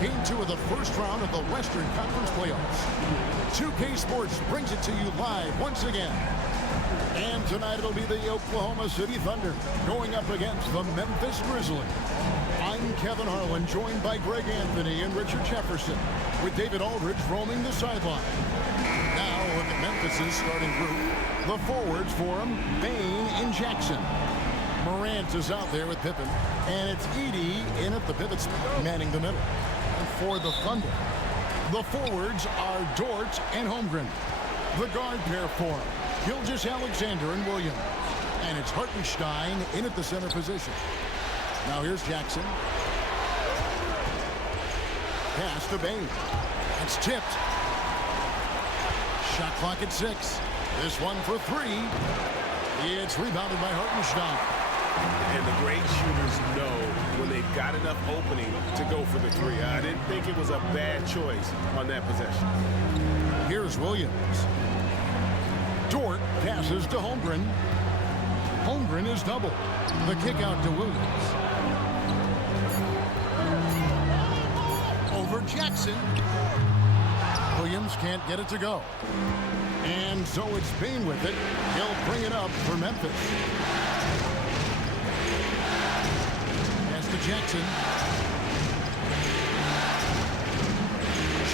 Game 2 of the first round of the Western Conference Playoffs. 2K Sports brings it to you live once again. And tonight it'll be the Oklahoma City Thunder going up against the Memphis Grizzlies. I'm Kevin Harlan, joined by Greg Anthony and Richard Jefferson, with David Aldridge roaming the sideline. Now look at Memphis's starting group. The forwards for him, Bane and Jackson. Morant is out there with Pippen, and it's Edey in at the pivot spot, manning the middle. And for the Thunder, the forwards are Dort and Holmgren. The guard pair for him, Gilgeous-Alexander and Williams. And it's Hartenstein in at the center position. Now here's Jackson. Pass to Bane. It's tipped. Shot clock at 6. This one for 3. It's rebounded by Hartenstein. And the great shooters know when they've got enough opening to go for the 3. I didn't think it was a bad choice on that possession. Here's Williams. Dort passes to Holmgren. Holmgren is double. The kick out to Williams. Over Jackson. Williams can't get it to go. And so it's Bane with it. He'll bring it up for Memphis. Pass to Jackson.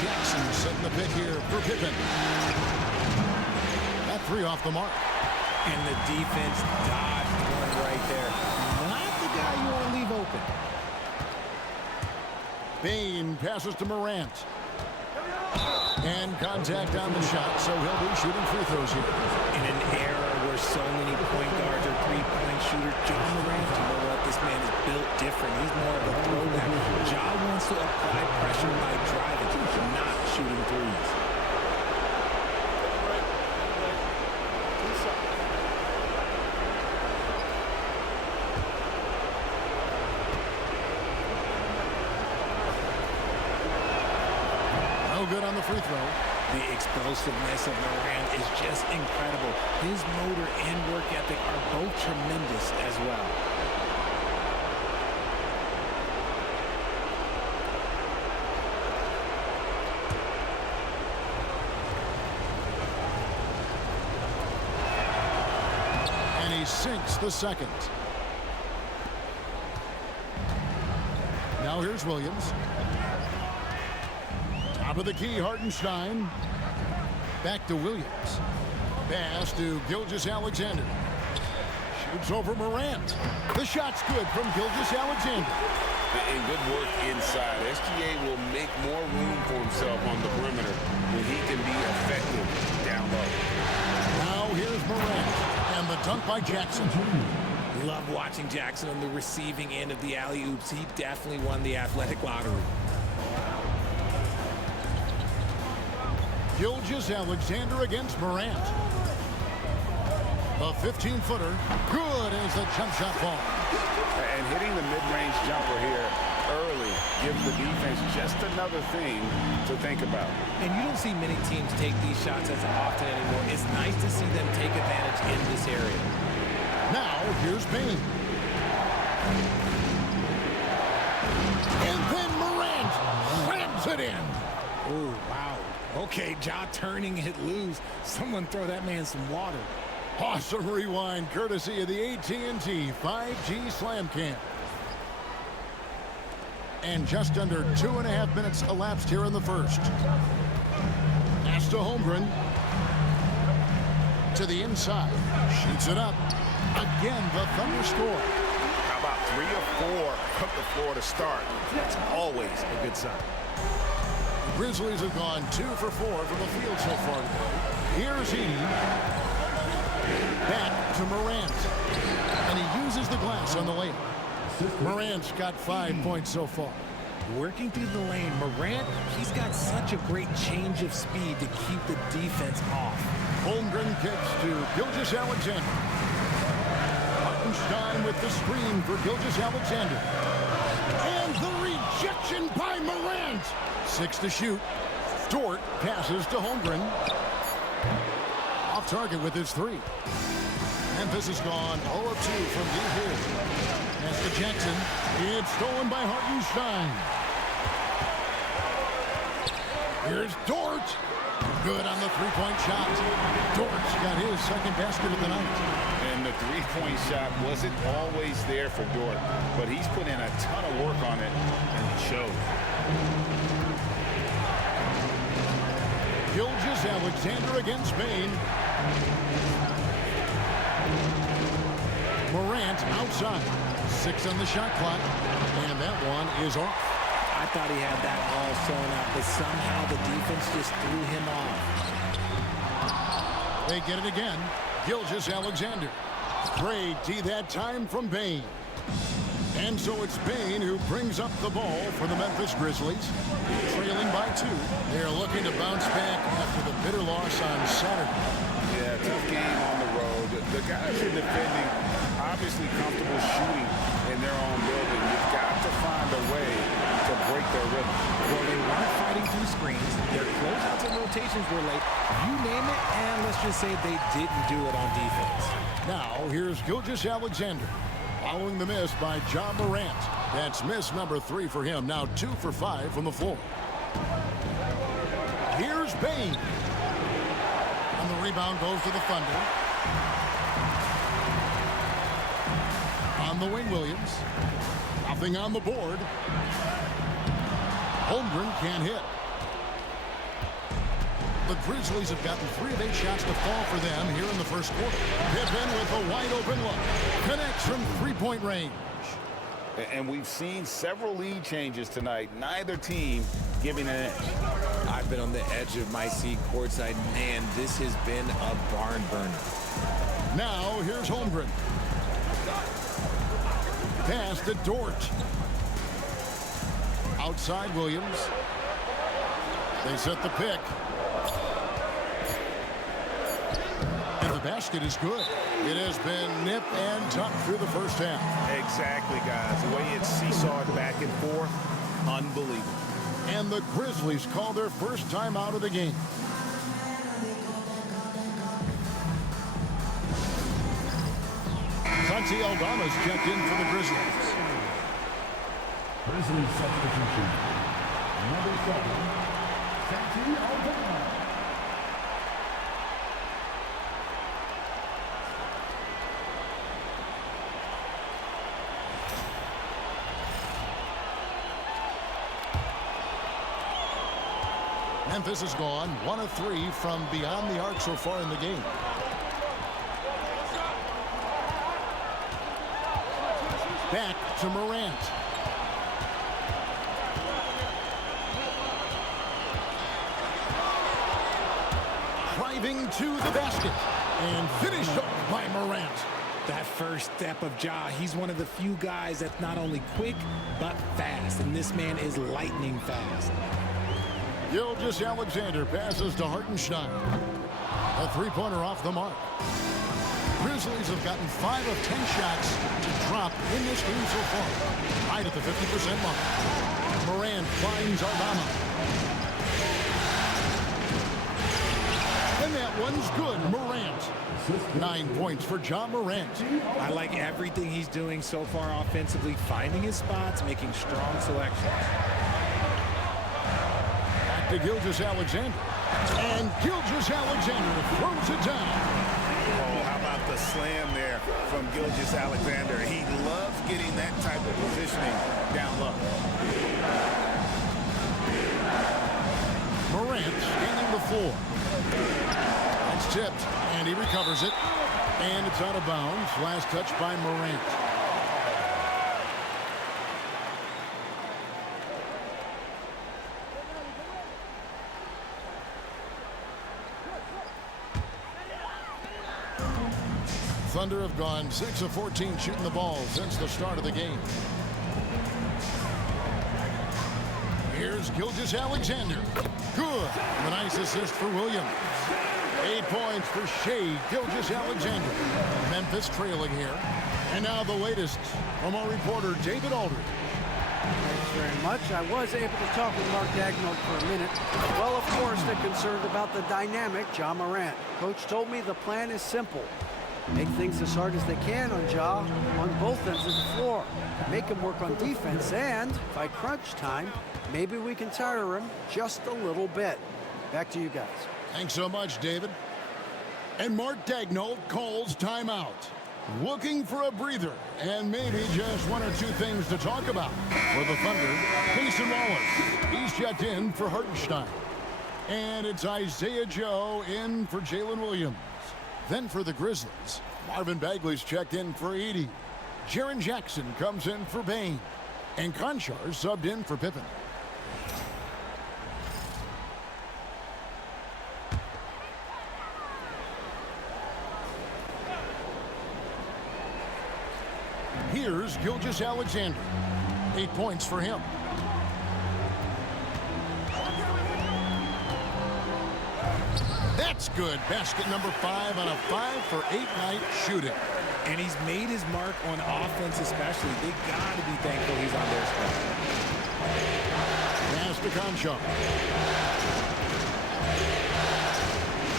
Jackson setting the pick here for Pippen. That 3 off the mark. And the defense dodged one right there. Not the guy you want to leave open. Bane passes to Morant. And contact on the shot, so he'll be shooting free throws here. In an era where so many point guards are three-point shooters, John Morant, you know what? This man is built different. He's more of a throwback. Ja wants to apply pressure by driving, not shooting threes. Good on the free throw. The explosiveness of Morant is just incredible. His motor and work ethic are both tremendous as well. And he sinks the second. Now here's Williams. Top of the key, Hartenstein. Back to Williams. Pass to Gilgeous-Alexander. Shoots over Morant. The shot's good from Gilgeous-Alexander. And good work inside. SGA will make more room for himself on the perimeter when he can be effective down low. Now here's Morant. And the dunk by Jackson. Love watching Jackson on the receiving end of the alley-oops. He definitely won the athletic lottery. Gilgeous-Alexander against Morant. A 15-footer. Good as the jump shot falls. And hitting the mid-range jumper here early gives the defense just another thing to think about. And you don't see many teams take these shots as often anymore. It's nice to see them take advantage in this area. Now, here's Bane. And then Morant slams it in. Oh, wow. Okay, Ja turning it loose. Someone throw that man some water. Awesome rewind courtesy of the AT&T 5G Slam Cam. And just under 2.5 minutes elapsed here in the first. Pass to Holmgren. To the inside. Shoots it up. Again, the Thunder score. How about 3 or 4 from the floor to start? That's always a good sign. The Grizzlies have gone 2 for 4 from the field so far today. Here's Edey. Back to Morant. And he uses the glass on the layup. Morant's got 5 points so far. Working through the lane, Morant, he's got such a great change of speed to keep the defense off. Holmgren kicks to Gilgeous-Alexander. Hartenstein with the screen for Gilgeous-Alexander. And the rejection by Morant. 6 to shoot. Dort passes to Holmgren. Off target with his 3. Memphis has gone 0 of 2 from deep here. Pass to Jackson. It's stolen by Hartenstein. Here's Dort. Good on the three-point shot. Dort's got his second basket of the night. And the three-point shot wasn't always there for Dort, but he's put in a ton of work on it, and it showed. Gilgeous-Alexander against Bain. Morant outside. 6 on the shot clock, and that one is off. I thought he had that all sewn up, but somehow the defense just threw him off. They get it again. Gilgeous-Alexander. Great D that time from Bain. And so it's Bain who brings up the ball for the Memphis Grizzlies. Trailing by 2. They're looking to bounce back after the bitter loss on Saturday. Yeah, tough game on the road. The guys are defending, obviously comfortable shooting in their own building. You've got to find a way to break their rhythm. Well, they weren't fighting through screens. Their closeouts and rotations were late. You name it, and let's just say they didn't do it on defense. Now, here's Gilgeous-Alexander. Following the miss by Ja Morant. That's miss number 3 for him. Now 2 for 5 from the floor. Here's Bain. And the rebound goes to the Thunder. On the wing, Williams. Nothing on the board. Holmgren can't hit. The Grizzlies have gotten 3 of 8 shots to fall for them here in the first quarter. Pippen with a wide-open look. Connects from three-point range. And we've seen several lead changes tonight. Neither team giving an edge. I've been on the edge of my seat courtside. Man, this has been a barn burner. Now, here's Holmgren. Pass to Dort. Outside Williams. They set the pick. And the basket is good. It has been nip and tuck through the first half. Exactly, guys. The way it's seesawed back and forth, unbelievable. And the Grizzlies call their first time out of the game. Santi Aldama's checked in for the Grizzlies. Grizzlies substitution. Number 7, Santi Aldama. Memphis has gone 1 of 3 from beyond the arc so far in the game. Back to Morant. Driving to the basket and finished off by Morant. That first step of Ja, he's one of the few guys that's not only quick, but fast. And this man is lightning fast. Gilgeous-Alexander passes to Hartenstein. A three-pointer off the mark. Grizzlies have gotten 5 of 10 shots to drop in this game so far. Right at the 50% mark. Morant finds Aldama. And that one's good. Morant. 9 points for Ja Morant. I like everything he's doing so far offensively, finding his spots, making strong selections. Back to Gilgeous-Alexander. And Gilgeous-Alexander throws it down. Oh, how about the slam there from Gilgeous-Alexander? He loves getting that type of positioning down low. Morant scanning the floor. It's tipped, and he recovers it. And it's out of bounds. Last touch by Morant. Thunder have gone 6 of 14 shooting the ball since the start of the game. Here's Gilgeous-Alexander. Good. A nice assist for Williams. 8 points for Shai Gilgeous-Alexander. Memphis trailing here. And now the latest from our reporter, David Aldridge. Thanks very much. I was able to talk with Mark Dagnall for a minute. Well, of course, they're concerned about the dynamic Ja Morant. Coach told me the plan is simple. Make things as hard as they can on Ja on both ends of the floor. Make him work on defense, and by crunch time, maybe we can tire him just a little bit. Back to you guys. Thanks so much, David. And Mark Daigneault calls timeout. Looking for a breather and maybe just one or two things to talk about. For the Thunder, Mason Wallace. He's checked in for Hartenstein. And it's Isaiah Joe in for Jalen Williams. Then for the Grizzlies, Marvin Bagley's checked in for Edey. Jaren Jackson comes in for Bain. And Conchar subbed in for Pippen. Here's Gilgeous-Alexander. 8 points for him. That's good. Basket number 5 on a 5-for-8 night shooting. And he's made his mark on offense especially. They got to be thankful he's on their squad. Pass to Conchar.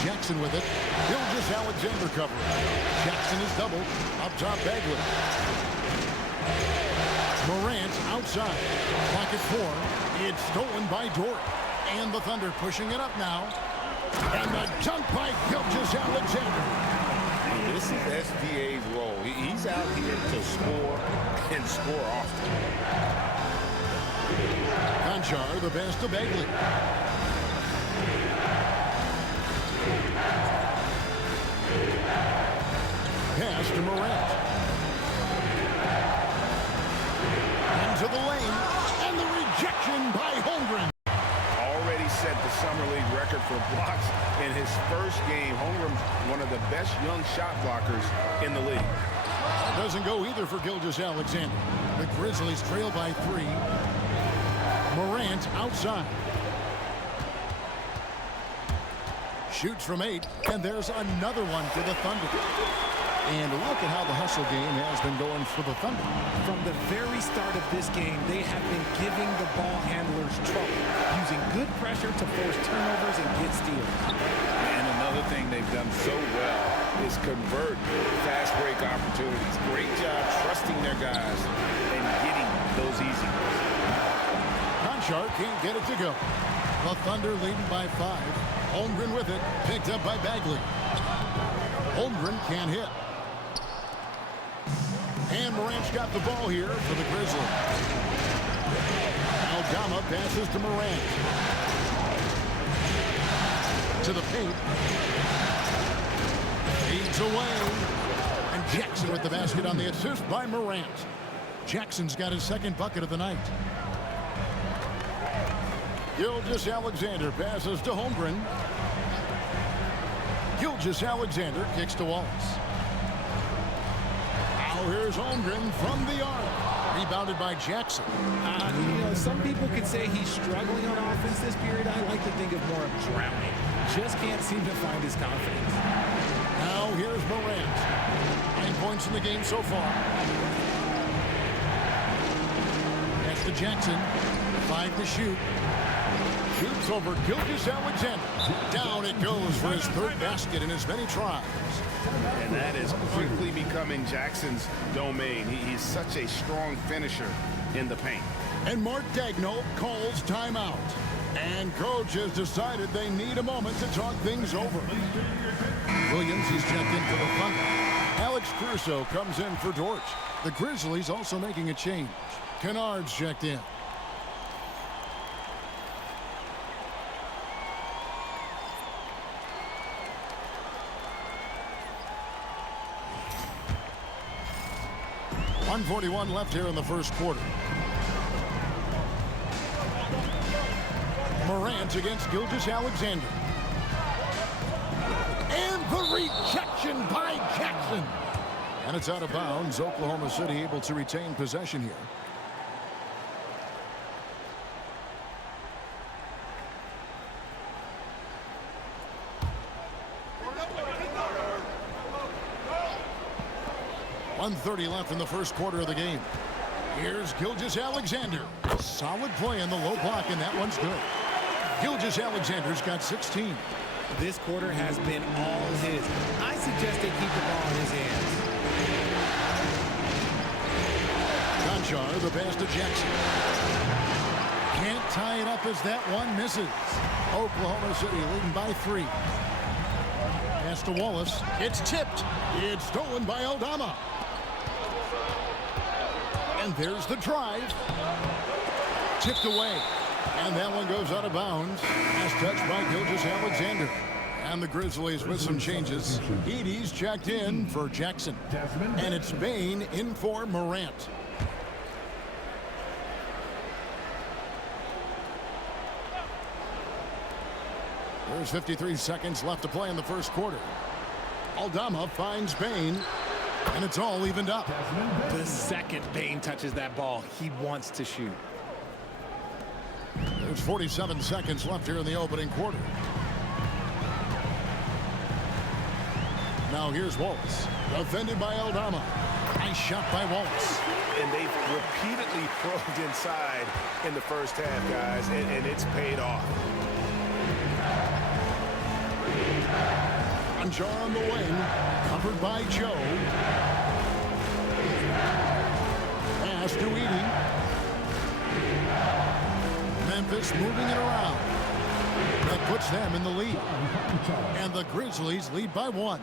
Jackson with it. Gilgeous-Alexander covering. Jackson is doubled. Up top, Bagley. Morant outside. Clock at 4. It's stolen by Dort. And the Thunder pushing it up now. And the dunk by Gilgeous-Alexander. This is SGA's role. He's out here to score and score often. Conchar, the pass to Bagley. Pass to Morant. Into the lane. And the rejection by Holmgren. Already set the Summer League record for blocks in his first game. Holmgren's one of the best young shot blockers in the league. That doesn't go either for Gilgeous-Alexander. The Grizzlies trail by 3. Morant outside. Shoots from 8, and there's another one for the Thunder. And look at how the hustle game has been going for the Thunder. From the very start of this game, they have been giving the ball handlers trouble, using good pressure to force turnovers and get steals. And another thing they've done so well is convert fast break opportunities. Great job trusting their guys and getting those easy ones. Conchar can't get it to go. The Thunder leading by 5. Holmgren with it, picked up by Bagley. Holmgren can't hit. And Morant's got the ball here for the Grizzlies. Aldama passes to Morant. To the paint. Feeds away. And Jackson with the basket on the assist by Morant. Jackson's got his second bucket of the night. Gilgeous-Alexander passes to Holmgren. Gilgeous-Alexander kicks to Wallace. Now here's Holmgren from the arc. Rebounded by Jackson. Some people could say he's struggling on offense this period. I like to think of more of drowning. Just can't seem to find his confidence. Now here's Morant. 9 points in the game so far. Pass to Jackson. 5 to shoot. Shoots over Gilgeous-Alexander. Down it goes for his third basket in as many tries. And that is quickly becoming Jackson's domain. He's such a strong finisher in the paint. And Mark Daigneault calls timeout. And coach has decided they need a moment to talk things over. Williams is checked in for the Thunder. Alex Caruso comes in for Dort. The Grizzlies also making a change. Kennard's checked in. .141 left here in the first quarter. Morant against Gilgeous-Alexander. And the rejection by Jackson. And it's out of bounds. Oklahoma City able to retain possession here. .130 left in the first quarter of the game. Here's Gilgeous-Alexander. Solid play in the low block, and that one's good. Gilgeous-Alexander's got 16. This quarter has been all his. I suggest they keep the ball in his hands. Conchar, the pass to Jackson. Can't tie it up as that one misses. Oklahoma City leading by 3. Pass to Wallace. It's tipped. It's stolen by Aldama. And there's the drive. Tipped away. And that one goes out of bounds. As touched by Gilgeous-Alexander. And the Grizzlies with some changes. Edey's checked in for Jackson. And it's Bain in for Morant. There's 53 seconds left to play in the first quarter. Aldama finds Bain, and it's all evened up. The second Bain touches that ball, he wants to shoot. There's 47 seconds left here in the opening quarter. Now here's Wallace, defended by Aldama. Nice shot by Wallace. And they've repeatedly probed inside in the first half, guys, and it's paid off. Conchar on the wing, covered by Joe. Pass to Edey. Memphis moving it around. That puts them in the lead. And the Grizzlies lead by 1.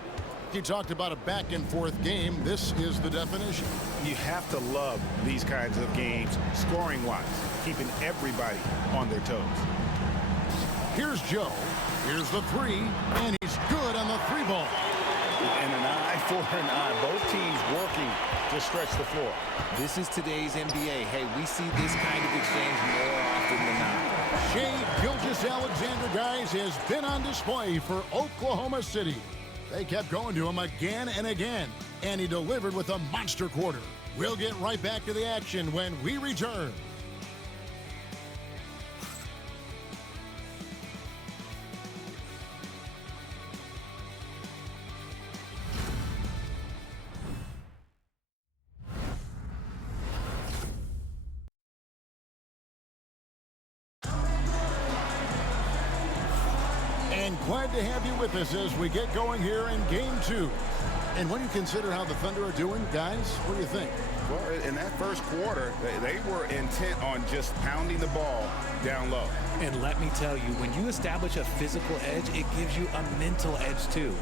You talked about a back-and-forth game. This is the definition. You have to love these kinds of games, scoring-wise, keeping everybody on their toes. Here's Joe. Here's the 3, and he's good on the 3-ball. And an eye for an eye. Both teams working to stretch the floor. This is today's NBA. Hey, we see this kind of exchange more often than not. Shai Gilgeous-Alexander, guys, has been on display for Oklahoma City. They kept going to him again and again, and he delivered with a monster quarter. We'll get right back to the action when we return. And glad to have you with us as we get going here in Game 2. And when you consider how the Thunder are doing, guys, what do you think? Well, in that first quarter, they were intent on just pounding the ball down low. And let me tell you, when you establish a physical edge, it gives you a mental edge too.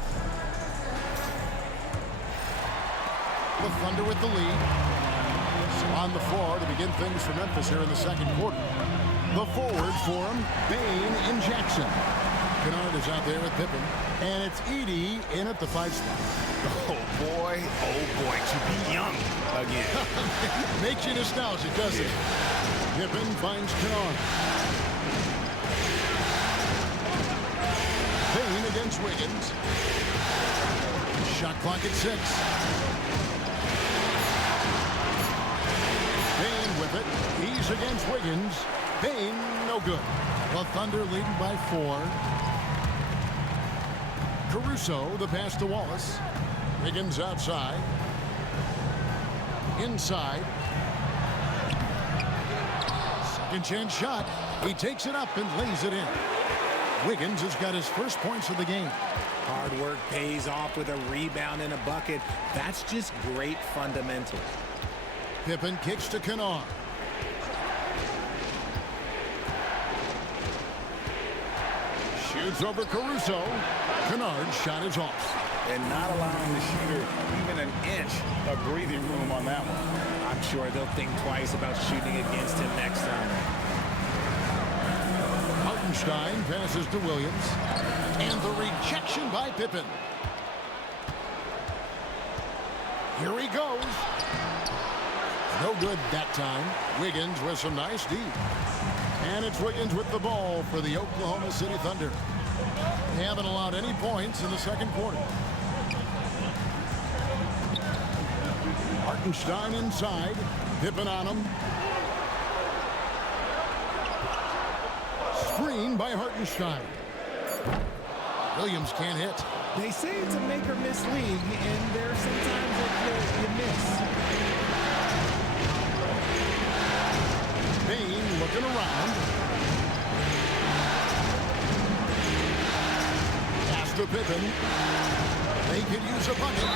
The Thunder with the lead. So on the floor to begin things for Memphis here in the second quarter. The forwards for him, Bain and Jackson. Kennard is out there with Pippen. And it's Edey in at the 5 spot. Oh, boy, to be young again. Makes you nostalgic, doesn't it? Pippen finds Kennard. Bain against Wiggins. Shot clock at 6. Bain with it. He's against Wiggins. Bain, no good. The Thunder leading by 4. Caruso, the pass to Wallace. Wiggins outside. Inside. Second chance shot. He takes it up and lays it in. Wiggins has got his first points of the game. Hard work pays off with a rebound and a bucket. That's just great fundamentals. Pippen kicks to Kennard. Shoots over Caruso. Kennard's shot is off. And not allowing the shooter even an inch of breathing room on that one. I'm sure they'll think twice about shooting against him next time. Hartenstein passes to Williams. And the rejection by Pippen. Here he goes. No good that time. Wiggins with some nice D. And it's Wiggins with the ball for the Oklahoma City Thunder. They haven't allowed any points in the second quarter. Hartenstein inside. Pippen on him. Screen by Hartenstein. Williams can't hit. They say it's a make or miss league, and there are some times that you miss. Bain looking around. to Pippen. They could use a bucket.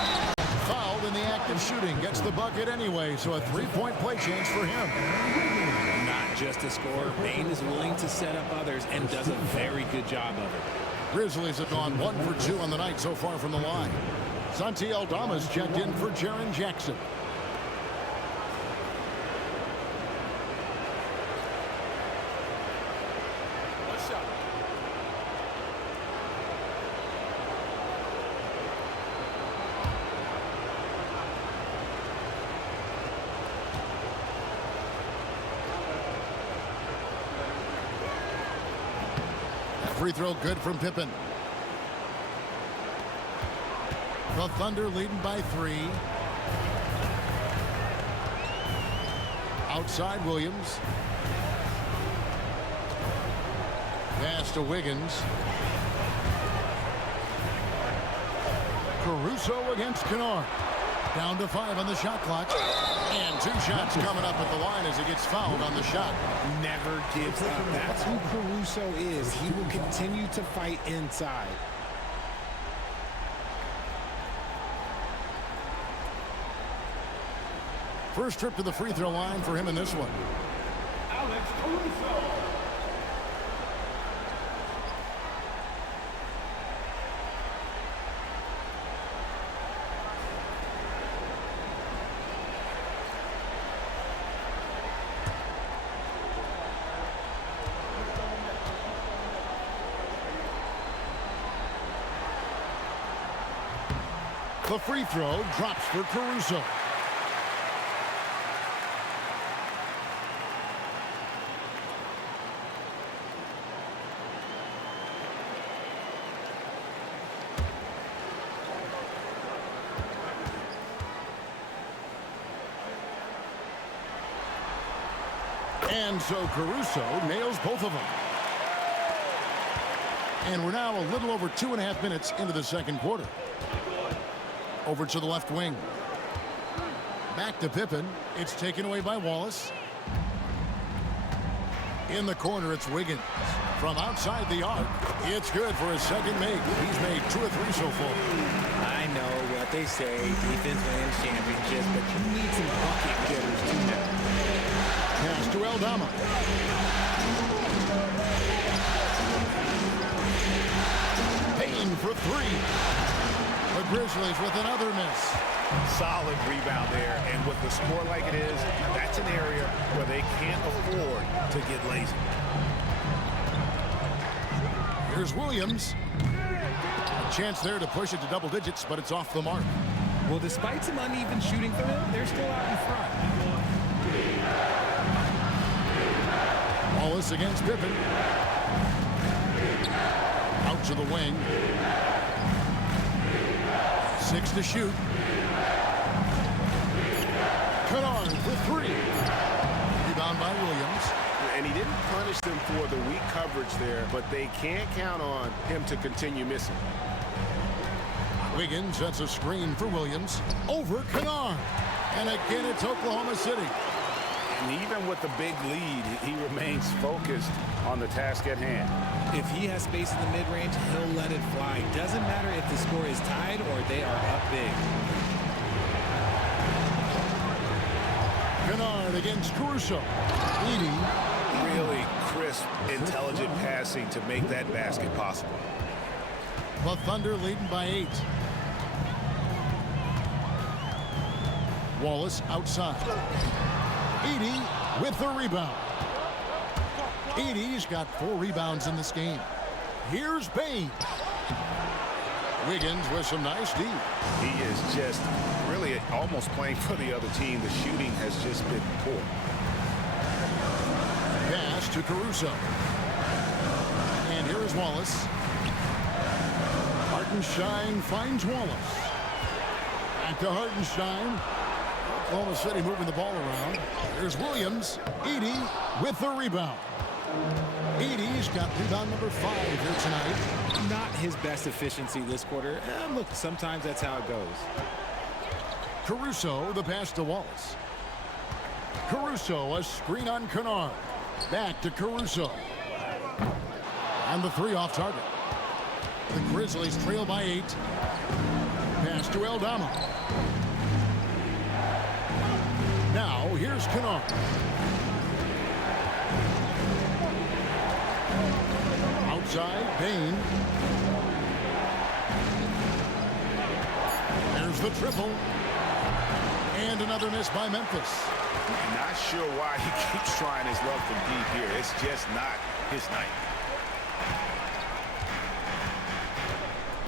Fouled in the act of shooting. Gets the bucket anyway, so a three-point play chance for him. Not just a scorer, Bane is willing to set up others and does a very good job of it. Grizzlies have gone 1 for 2 on the night so far from the line. Santi Aldama's checked in for Jaren Jackson. Free throw good from Pippen. The Thunder leading by 3. Outside Williams. Pass to Wiggins. Caruso against Kennard. Down to 5 on the shot clock. And 2 shots coming up at the line as he gets fouled on the shot. Never gives up. That's who Caruso is. He will continue to fight inside. First trip to the free throw line for him in this one. Alex Caruso. The free throw drops for Caruso. And so Caruso nails both of them. And we're now a little over 2.5 minutes into the second quarter. Over to the left wing. Back to Pippen. It's taken away by Wallace. In the corner, it's Wiggins. From outside the arc, it's good for his second make. He's made 2 or 3 so far. I know what they say, defense wins championships, but you need some bucket getters too now. Pass to Aldama. Payne for 3. The Grizzlies with another miss. Solid rebound there, and with the score like it is, that's an area where they can't afford to get lazy. Here's Williams. A chance there to push it to double digits, but it's off the mark. Well, despite some uneven shooting for them, they're still out in front. Wallace against Pippen. Out to the wing. 6 to shoot. Kennard for 3. Rebound by Williams. And he didn't punish them for the weak coverage there, but they can't count on him to continue missing. Wiggins sets a screen for Williams. Over Kennard. And again, it's Oklahoma City. And even with the big lead, he remains focused on the task at hand. If he has space in the mid-range, he'll let it fly. Doesn't matter if the score is tied or they are up big. Kennard against Caruso. Really crisp, intelligent passing to make that basket possible. The Thunder leading by 8. Wallace outside. Edey with the rebound. Edey's got 4 rebounds in this game. Here's Bane. Wiggins with some nice D. He is just really almost playing for the other team. The shooting has just been poor. Pass to Caruso. And here is Wallace. Hartenstein finds Wallace. Back to Hartenstein. Oklahoma City moving the ball around. Here's Williams. Edey with the rebound. Edey's got rebound number 5 here tonight. Not his best efficiency this quarter. Look, sometimes that's how it goes. Caruso, the pass to Wallace. Caruso, a screen on Kennard. Back to Caruso. And the 3 off target. The Grizzlies trail by 8. Pass to Aldama. Now here's Kennard. Outside, Payne. There's the triple. And another miss by Memphis. Not sure why he keeps trying his luck from deep here. It's just not his night.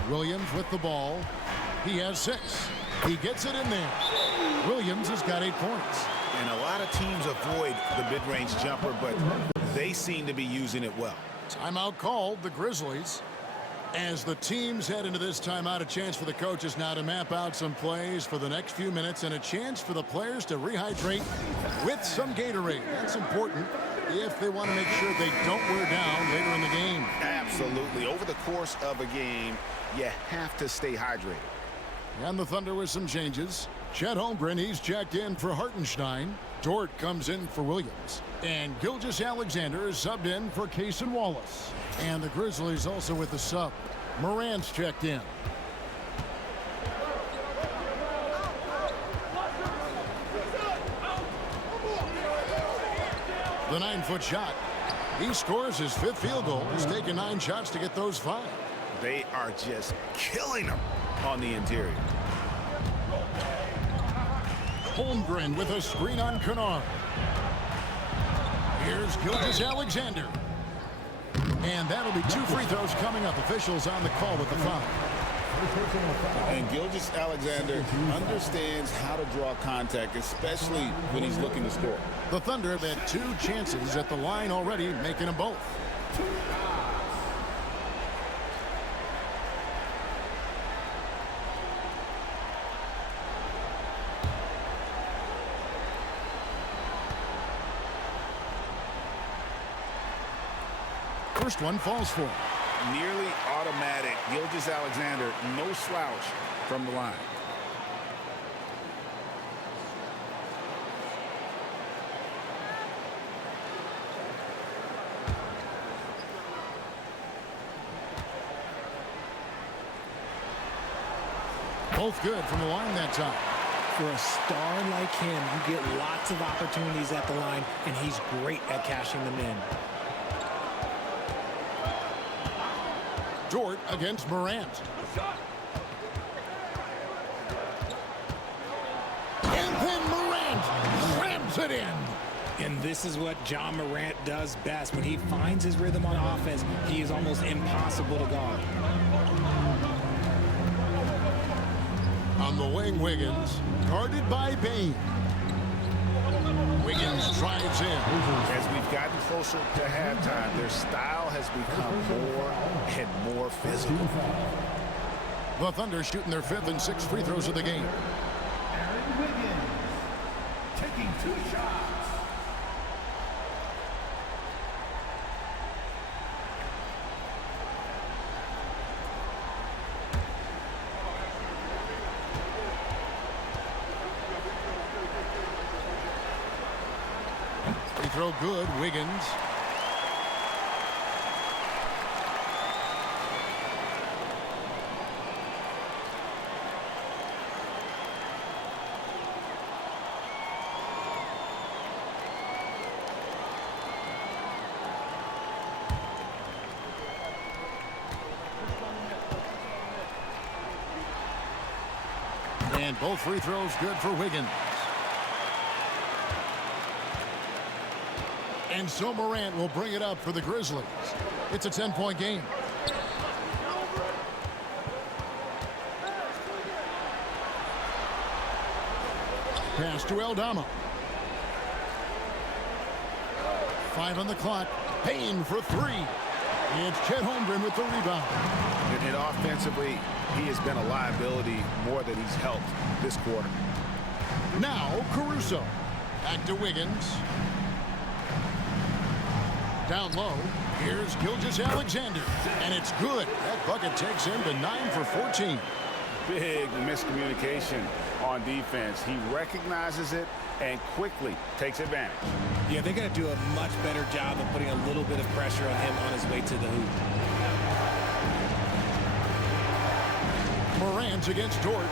Williams with the ball. He has 6. He gets it in there. Williams has got 8 points. And a lot of teams avoid the mid-range jumper, but they seem to be using it well. Timeout called, the Grizzlies. As the teams head into this timeout, a chance for the coaches now to map out some plays for the next few minutes and a chance for the players to rehydrate with some Gatorade. That's important if they want to make sure they don't wear down later in the game. Absolutely. Over the course of a game, you have to stay hydrated. And the Thunder with some changes. Chet Holmgren, he's checked in for Hartenstein. Dort comes in for Williams. And Gilgeous-Alexander is subbed in for Cason Wallace. And the Grizzlies also with the sub. Morant's checked in. The 9-foot shot. He scores his 5th field goal. He's taken 9 shots to get those 5. They are just killing them on the interior. Holmgren with a screen on Kennard. Here's Gilgeous-Alexander. And that'll be 2 free throws coming up. Officials on the call with the foul. And Gilgeous-Alexander understands how to draw contact, especially when he's looking to score. The Thunder have had 2 chances at the line already, making them both. First one falls for him. Nearly automatic. Gilgeous-Alexander, no slouch from the line. Both good from the line that time. For a star like him, you get lots of opportunities at the line, and he's great at cashing them in. Dort against Morant. And then Morant slams it in. And this is what John Morant does best. When he finds his rhythm on offense, he is almost impossible to guard. On the wing, Wiggins, guarded by Payne. Wiggins drives in. As we've gotten closer to halftime, their style has become more and more physical. The Thunder shooting their 5th and 6th free throws of the game. Aaron Wiggins taking 2 shots. Free throw good, Wiggins. And both free throws good for Wiggins. And so Morant will bring it up for the Grizzlies. It's a 10-point game. Pass to Aldama. 5 on the clock. Payne for 3. It's Chet Holmgren with the rebound. And offensively, he has been a liability more than he's helped this quarter. Now Caruso. Back to Wiggins. Down low. Here's Gilgeous-Alexander. And it's good. That bucket takes him to 9 for 14. Big miscommunication on defense. He recognizes it and quickly takes advantage. Yeah, they got to do a much better job of putting a little bit of pressure on him on his way to the hoop. Morant against Dort.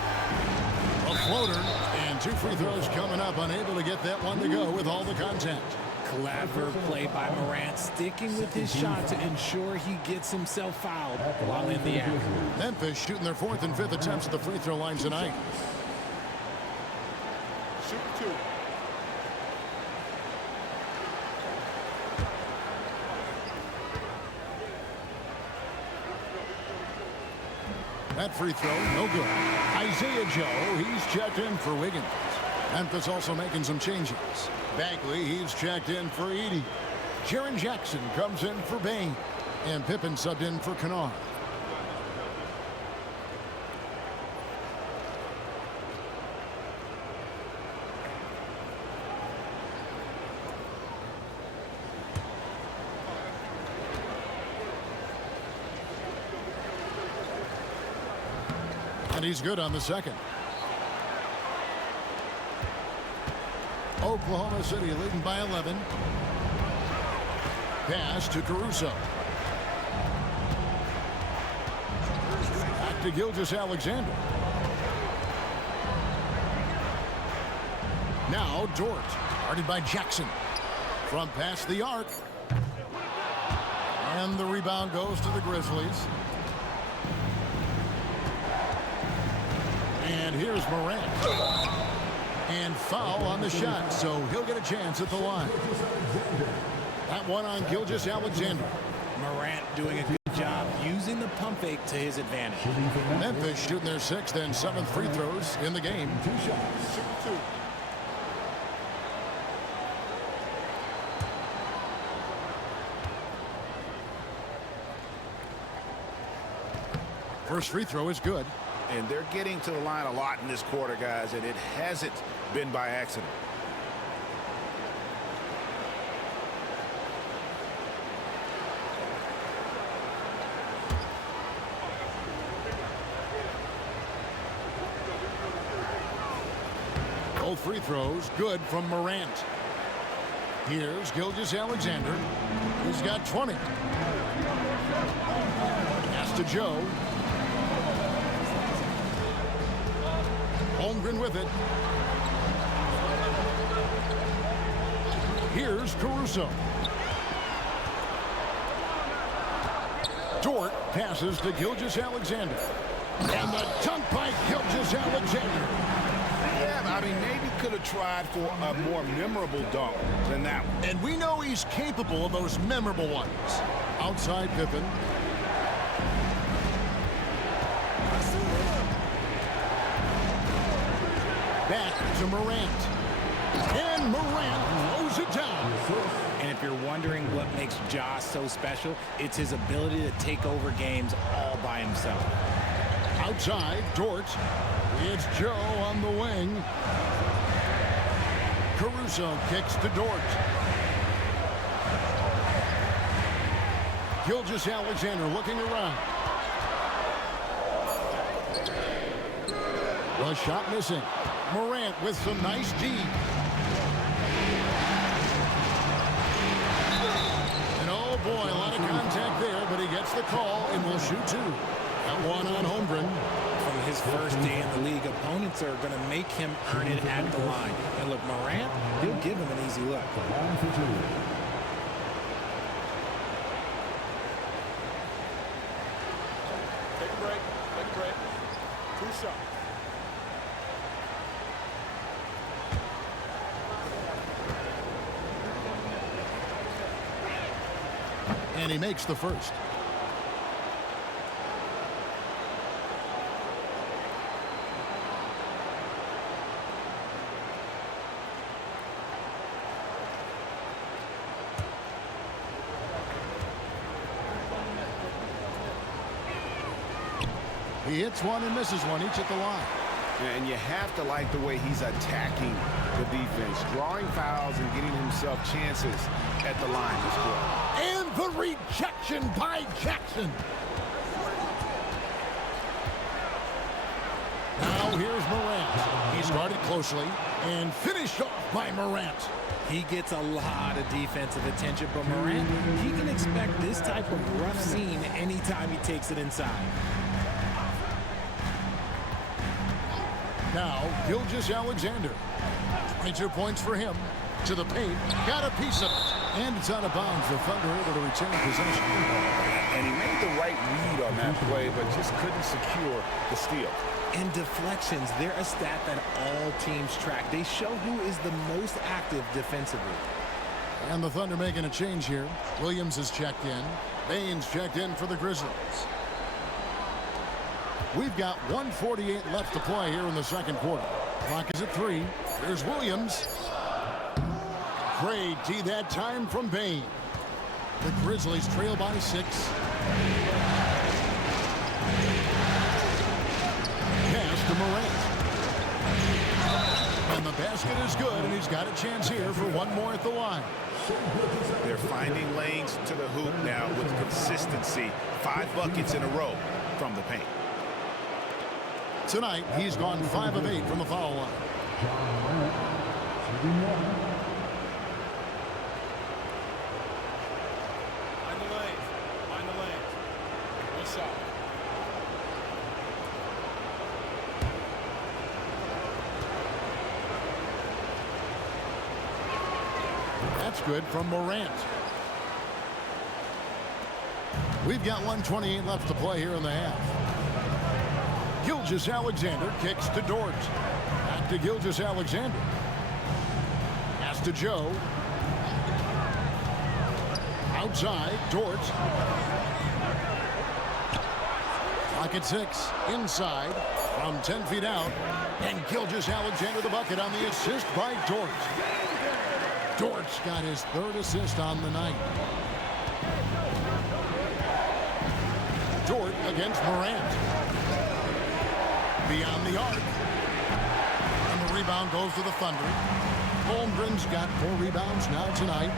A floater, and 2 free throws coming up. Unable to get that one to go with all the contact. Clever play by Morant, sticking with his shot to ensure he gets himself fouled while in the act. Memphis shooting their 4th and 5th attempts at the free throw lines tonight. Shoot 2. That free throw, no good. Isaiah Joe, he's checked in for Wiggins. Memphis also making some changes. Bagley, he's checked in for Edey. Jaren Jackson comes in for Bain. And Pippen subbed in for Kennard. And he's good on the second. Oklahoma City leading by 11. Pass to Caruso. Back to Gilgeous-Alexander. Now Dort, guarded by Jackson. From past the arc. And the rebound goes to the Grizzlies. And here's Morant. And foul on the shot, so he'll get a chance at the line. That one on Gilgeous-Alexander. Morant doing a good job using the pump fake to his advantage. Memphis shooting their 6th and 7th free throws in the game. 2 shots. Shoot 2. First free throw is good. And they're getting to the line a lot in this quarter, guys, and it hasn't been by accident. Both free throws good from Morant. Here's Gilgeous-Alexander. He's got 20. Pass to Joe. Holmgren with it. Here's Caruso. Dort passes to Gilgeous-Alexander. And the dunk by Gilgeous-Alexander. Yeah, I mean, maybe could have tried for a more memorable dunk than that one. And we know he's capable of those memorable ones. Outside Pippen. Back to Morant. And Morant throws it down. And if you're wondering what makes Ja so special, it's his ability to take over games all by himself. Outside, Dort. It's Joe on the wing. Caruso kicks to Dort. Gilgeous-Alexander looking around. The shot missing. Morant with some nice D. And oh boy, a lot of contact there, but he gets the call and will shoot 2. That one on Holmgren. From his first day in the league, opponents are going to make him earn it at the line. And look, Morant, he'll give him an easy look. Take a break. Take a break. 2 shots. And he makes the first. He hits one and misses one, each at the line. And you have to like the way he's attacking the defense, drawing fouls and getting himself chances at the line this quarter. And the rejection by Jackson. Now here's Morant. He started closely and finished off by Morant. He gets a lot of defensive attention, but Morant, he can expect this type of rough scene anytime he takes it inside. Now, Gilgeous-Alexander. 22 points for him. To the paint. Got a piece of it. And it's out of bounds. The Thunder able to retain possession. And he made the right read on that play, but just couldn't secure the steal. And deflections, they're a stat that all teams track. They show who is the most active defensively. And the Thunder making a change here. Williams is checked in. Baines checked in for the Grizzlies. We've got 1:48 left to play here in the second quarter. Clock is at 3. Here's Williams. Great D that time from Bain. The Grizzlies trail by 6. Pass to Morant. And the basket is good, and he's got a chance here for one more at the line. They're finding lanes to the hoop now with consistency. 5 buckets in a row from the paint. Tonight, he's gone 5 of 8 from the foul line. Find the lane. Good shot. That's good from Morant. We've got 1:28 left to play here in the half. Gilgeous-Alexander kicks to Dort. Back to Gilgeous-Alexander. Pass to Joe. Outside, Dort. Clock at 6. Inside from 10 feet out. And Gilgeous-Alexander the bucket on the assist by Dort. Dort's got his 3rd assist on the night. Dort against Morant. Beyond the arc. And the rebound goes to the Thunder. Holmgren's got 4 rebounds now tonight.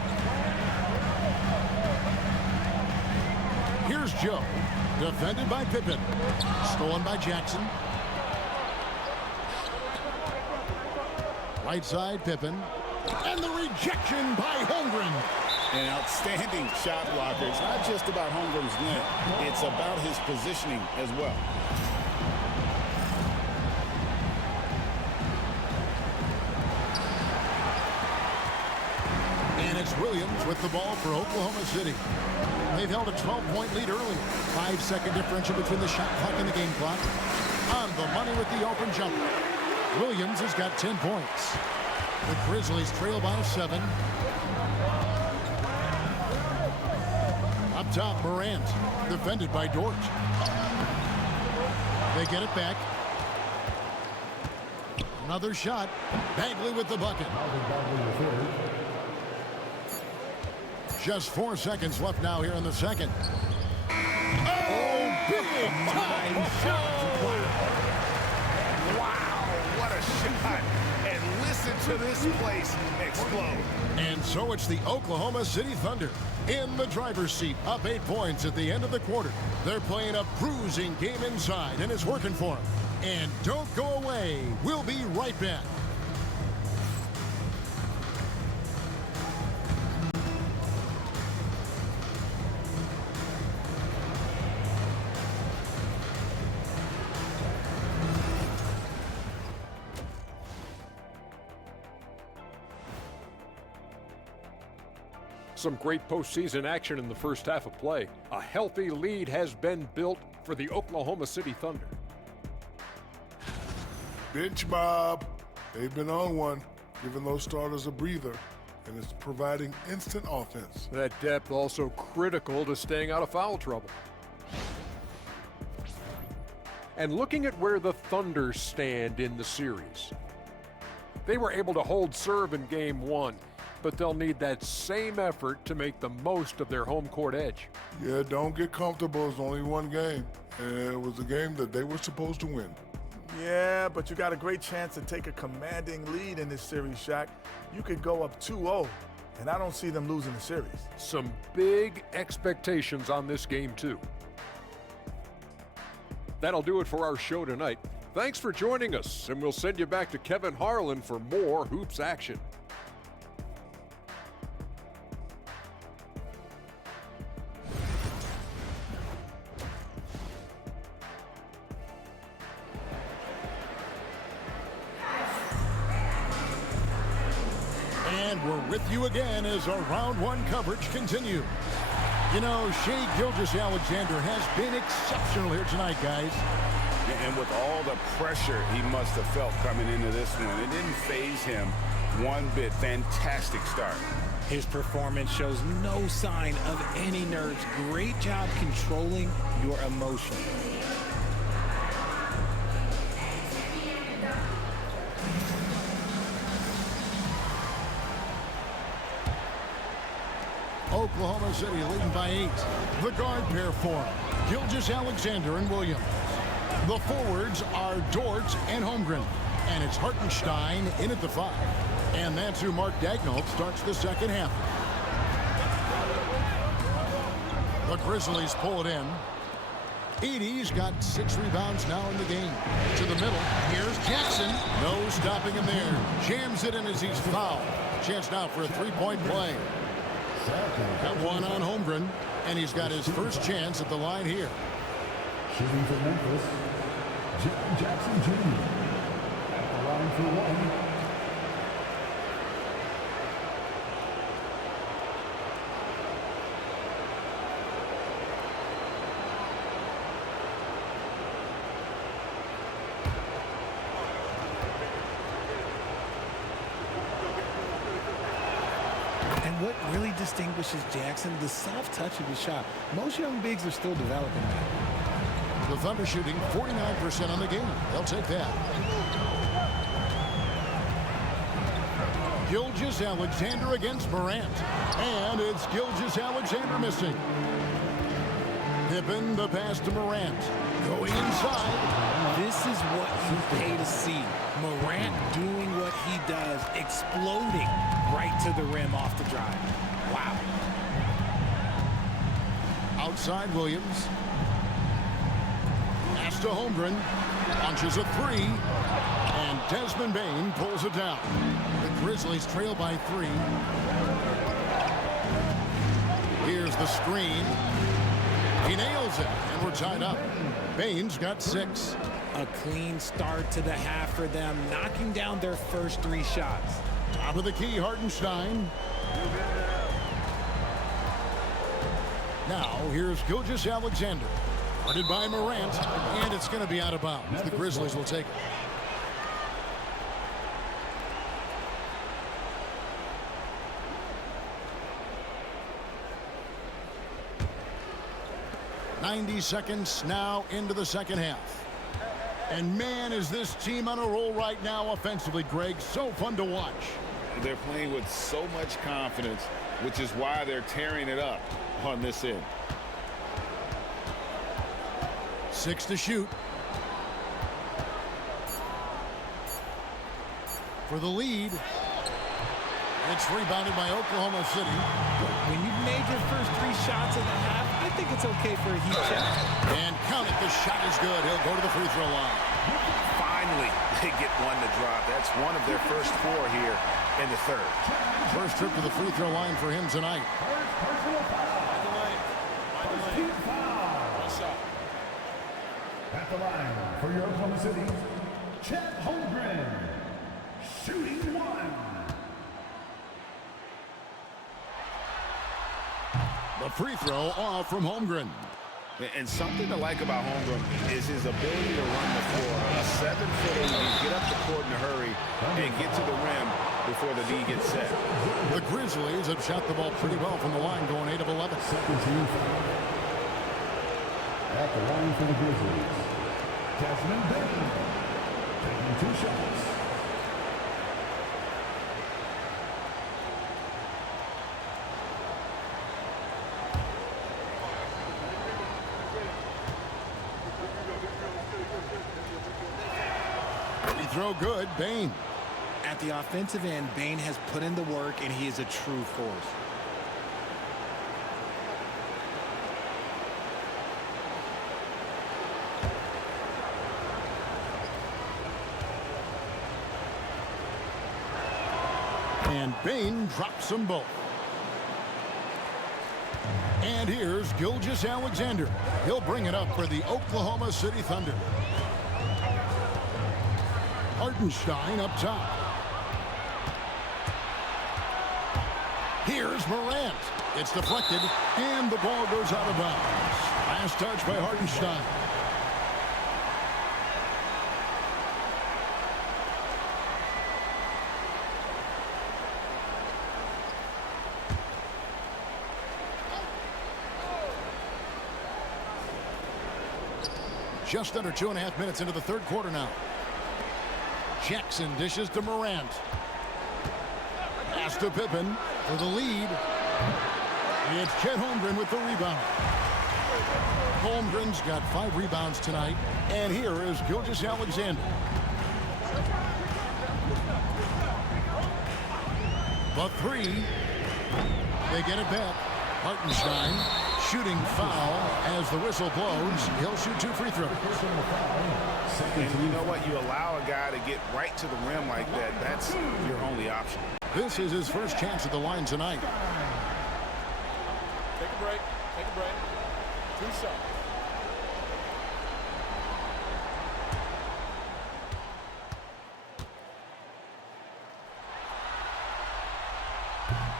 Here's Joe. Defended by Pippen. Stolen by Jackson. Right side, Pippen. And the rejection by Holmgren. An outstanding shot blocker. It's not just about Holmgren's net. It's about his positioning as well. And it's Williams with the ball for Oklahoma City. They've held a 12-point lead earlier. 5-second differential between the shot clock and the game clock. On the money with the open jumper. Williams has got 10 points. The Grizzlies trail by 7. Up top, Morant, defended by Dort. They get it back. Another shot. Bagley with the bucket. Just 4 seconds left now here in the second. Oh, big time shot! Wow, what a shot. And listen to this place explode. And so it's the Oklahoma City Thunder in the driver's seat, up 8 points at the end of the quarter. They're playing a bruising game inside, and it's working for them. And don't go away. We'll be right back. Some great postseason action in the first half of play. A healthy lead has been built for the Oklahoma City Thunder. Bench mob. They've been on one, giving those starters a breather, and it's providing instant offense. That depth also critical to staying out of foul trouble. And looking at where the Thunder stand in the series. They were able to hold serve in Game 1, but they'll need that same effort to make the most of their home court edge. Yeah, don't get comfortable. It's only one game, and it was a game that they were supposed to win. Yeah, but you got a great chance to take a commanding lead in this series, Shaq. You could go up 2-0, and I don't see them losing the series. Some big expectations on this game, too. That'll do it for our show tonight. Thanks for joining us, and we'll send you back to Kevin Harlan for more hoops action. And we're with you again as our round one coverage continues. You know, Shai Gilgeous-Alexander has been exceptional here tonight, guys. And with all the pressure he must have felt coming into this one, it didn't faze him one bit. Fantastic start. His performance shows no sign of any nerves. Great job controlling your emotion. Oklahoma City leading by 8. The guard pair form, Gilgeous-Alexander and Williams. The forwards are Dort and Holmgren. And it's Hartenstein in at the 5. And that's who Mark Daigneault starts the second half. The Grizzlies pull it in. Edey's got 6 rebounds now in the game. To the middle. Here's Jackson. No stopping him there. Jams it in as he's fouled. Chance now for a 3-point play. Got one on Holmgren, and he's got his first chance at the line here. Shooting for Memphis, Jackson Jr. At the line for 1. What really distinguishes Jackson? The soft touch of his shot. Most young bigs are still developing that. The Thunder shooting 49% on the game. They'll take that. Gilgeous-Alexander against Morant. And it's Gilgeous-Alexander missing. Pippen the pass to Morant. Going inside. This is what you pay to see. Morant doing what he does, exploding right to the rim off the drive. Wow. Outside Williams. Pass to Holmgren. Launches a 3. And Desmond Bane pulls it down. The Grizzlies trail by 3. Here's the screen. He nails it, and we're tied up. Bane's got 6. A clean start to the half for them, knocking down their first 3 shots. Top of the key, Hartenstein. Now, here's Gilgeous-Alexander. Guarded by Morant, and it's going to be out of bounds. The Grizzlies will take it. .90 seconds now into the second half. And man, is this team on a roll right now offensively, Greg. So fun to watch. They're playing with so much confidence, which is why they're tearing it up on this end. 6 to shoot. For the lead. It's rebounded by Oklahoma City. When you've made your first 3 shots of the half, I think it's okay for a heat check. And count it, the shot is good. He'll go to the free throw line. Finally, they get one to drop. That's one of their first 4 here in the third. First trip to the free throw line for him tonight. At the line for your Oklahoma City, Chet Holmgren, shooting 1. The free throw off from Holmgren. And something to like about Holmgren is his ability to run the floor. A 7-footer who can get up the court in a hurry and get to the rim before the D gets set. The Grizzlies have shot the ball pretty well from the line, going 8 of 11. At the line for the Grizzlies, Desmond Bane, taking 2 shots. Throw good, Bane. At the offensive end, Bane has put in the work, and he is a true force. And Bane drops them both. And here's Gilgeous-Alexander. He'll bring it up for the Oklahoma City Thunder. Hartenstein up top. Morant. It's deflected, and the ball goes out of bounds. Last touch by Hartenstein. Just under 2.5 minutes into the third quarter now. Jackson dishes to Morant. Pass to Pippen for the lead. It's Chet Holmgren with the rebound. Holmgren's got 5 rebounds tonight. And here is Gilgeous-Alexander. The 3. They get it back. Hartenstein. Shooting foul as the whistle blows. He'll shoot 2 free throws. And you know what? You allow a guy to get right to the rim like that. That's your only option. This is his first chance at the line tonight. Take a break. Take a break. 2 shots.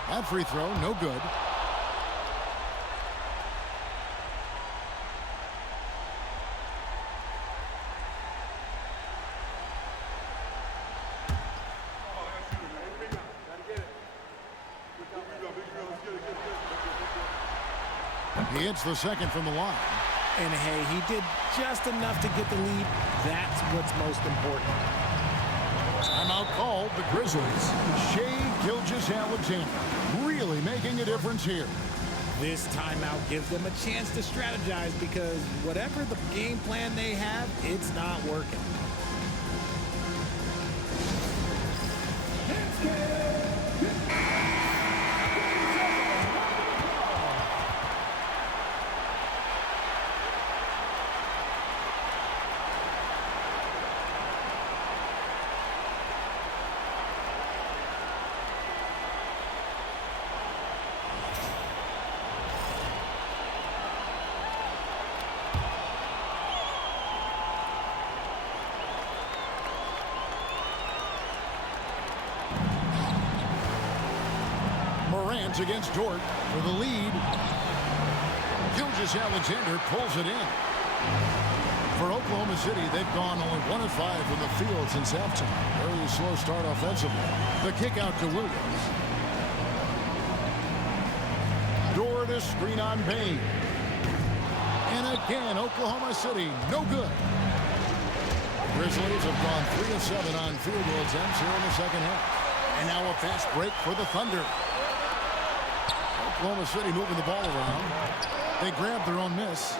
That free throw, no good. He hits the second from the line. And hey, he did just enough to get the lead. That's what's most important. Timeout called, the Grizzlies. Shai Gilgeous-Alexander really making a difference here. This timeout gives them a chance to strategize because whatever the game plan they have, it's not working. Morant against Dort for the lead. Gilgeous-Alexander pulls it in. For Oklahoma City, they've gone only 1 of 5 from the field since halftime. Very slow start offensively. The kick out to Williams. Dort a screen on Bain. And again, Oklahoma City, no good. Grizzlies have gone 3 of 7 on field goal attempts here in the second half. And now a fast break for the Thunder. Oklahoma City moving the ball around. They grab their own miss.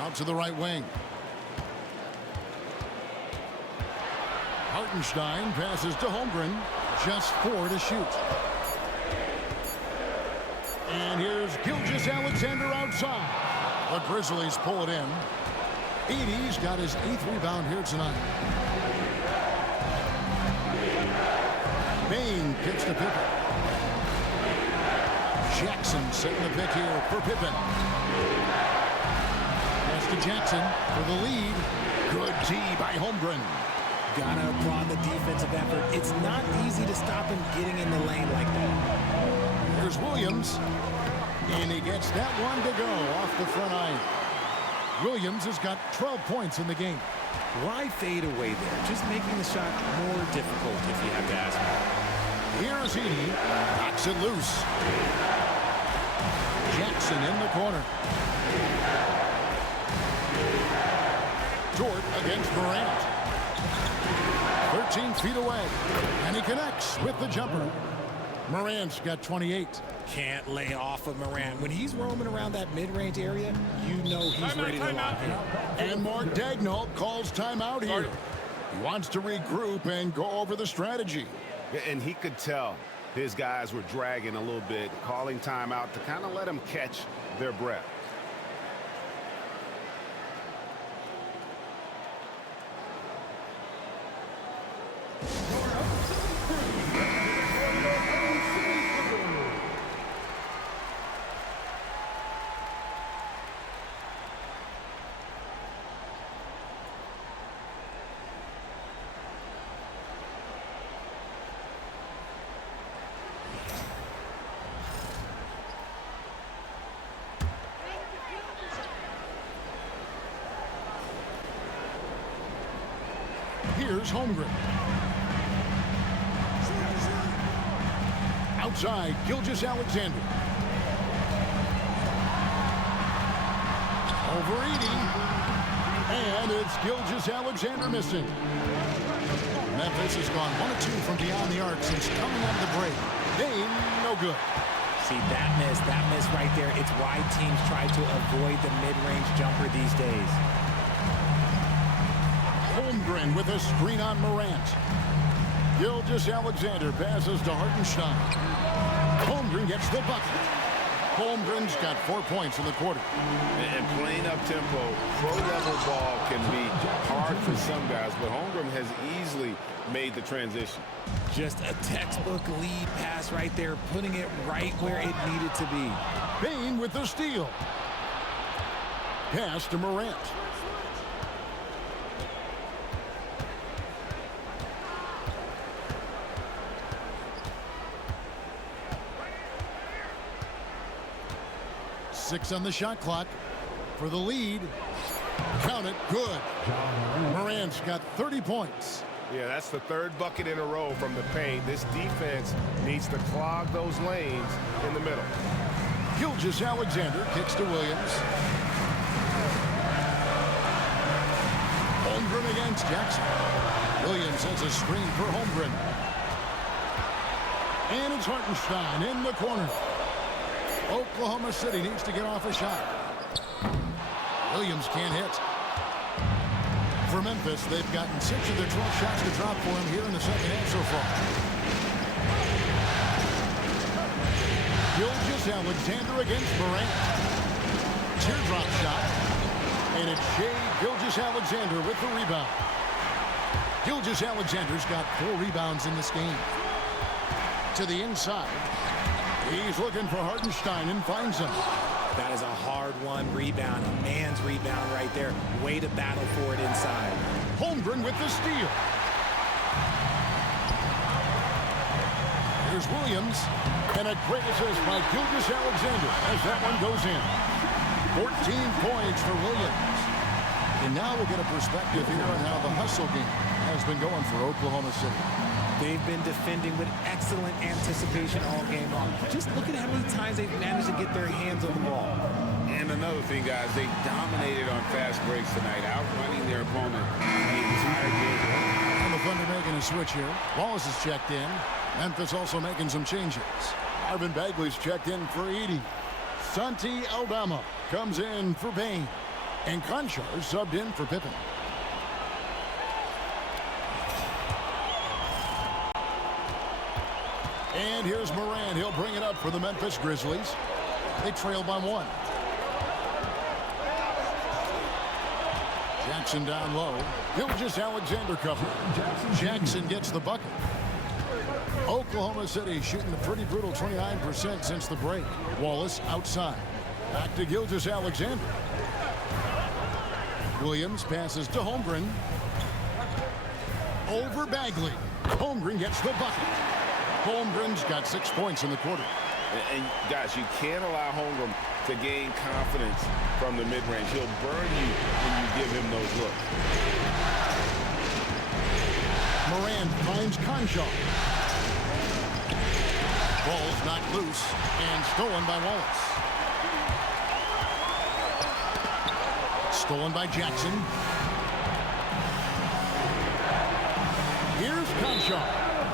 Out to the right wing. Hartenstein passes to Holmgren. Just 4 to shoot. And here's Gilgeous-Alexander outside. The Grizzlies pull it in. 80's got his 8th rebound here tonight. Bain kicks to Pippen. Jackson setting the pick here for Pippen. Pass to Jackson for the lead. Good D by Holmgren. Gotta applaud the defensive effort. It's not easy to stop him getting in the lane like that. Here's Williams. And he gets that one to go off the front iron. Williams has got 12 points in the game. Why fade away there? Just making the shot more difficult if you have to ask me. Here's Edey. Knocks it loose. Jackson in the corner. Dort against Morant. 13 feet away. And he connects with the jumper. Morant's got 28. Can't lay off of Morant. When he's roaming around that mid-range area, you know he's ready to lock in. And Mark Daigneault calls timeout here. He wants to regroup and go over the strategy. Yeah, and he could tell his guys were dragging a little bit, calling timeout to kind of let them catch their breath. Here's Holmgren. Outside, Gilgeous-Alexander. Overeating. And it's Gilgeous-Alexander missing. Memphis has gone 1 of 2 from beyond the arc since coming out of the break. Bain, no good. See, that miss right there. It's why teams try to avoid the mid-range jumper these days. Holmgren with a screen on Morant. Gilgeous-Alexander passes to Hartenstein. Holmgren gets the bucket. Holmgren's got 4 points in the quarter. And playing up tempo, pro-level ball can be hard for some guys, but Holmgren has easily made the transition. Just a textbook lead pass right there, putting it right where it needed to be. Bain with the steal. Pass to Morant. Six on the shot clock for the lead. Count it. Good. Morant's got 30 points. Yeah, that's the 3rd bucket in a row from the paint. This defense needs to clog those lanes in the middle. Gilgeous-Alexander kicks to Williams. Holmgren against Jackson. Williams has a screen for Holmgren. And it's Hartenstein in the corner. Oklahoma City needs to get off a shot. Williams can't hit. For Memphis, they've gotten 6 of their 12 shots to drop for him here in the second half so far. Gilgeous-Alexander against Morant. Teardrop shot. And it's Shai Gilgeous-Alexander with the rebound. Gilgeous-Alexander's got 4 rebounds in this game. To the inside. He's looking for Hartenstein and finds him. That is a hard-won rebound, a man's rebound right there. Way to battle for it inside. Holmgren with the steal. Here's Williams. And a great assist by Gilgeous-Alexander as that one goes in. 14 points for Williams. And now we'll get a perspective here on how the hustle game has been going for Oklahoma City. They've been defending with excellent anticipation all game long. Just look at how many times they've managed to get their hands on the ball. And another thing, guys, they dominated on fast breaks tonight, outrunning their opponent the entire game. And the Thunder making a switch here. Wallace is checked in. Memphis also making some changes. Marvin Bagley's checked in for Edey. Santi Aldama comes in for Bain. And Conchar subbed in for Pippen. And here's Morant. He'll bring it up for the Memphis Grizzlies. They trail by 1. Jackson down low. Gilgeous-Alexander cover. Jackson gets the bucket. Oklahoma City shooting a pretty brutal 29% since the break. Wallace outside. Back to Gilgeous-Alexander. Williams passes to Holmgren. Over Bagley. Holmgren gets the bucket. Holmgren's got 6 points in the quarter. And guys, you can't allow Holmgren to gain confidence from the mid-range. He'll burn you when you give him those looks. Morant finds Conchar. Ball's knocked loose and stolen by Wallace. Stolen by Jackson. Here's Conchar.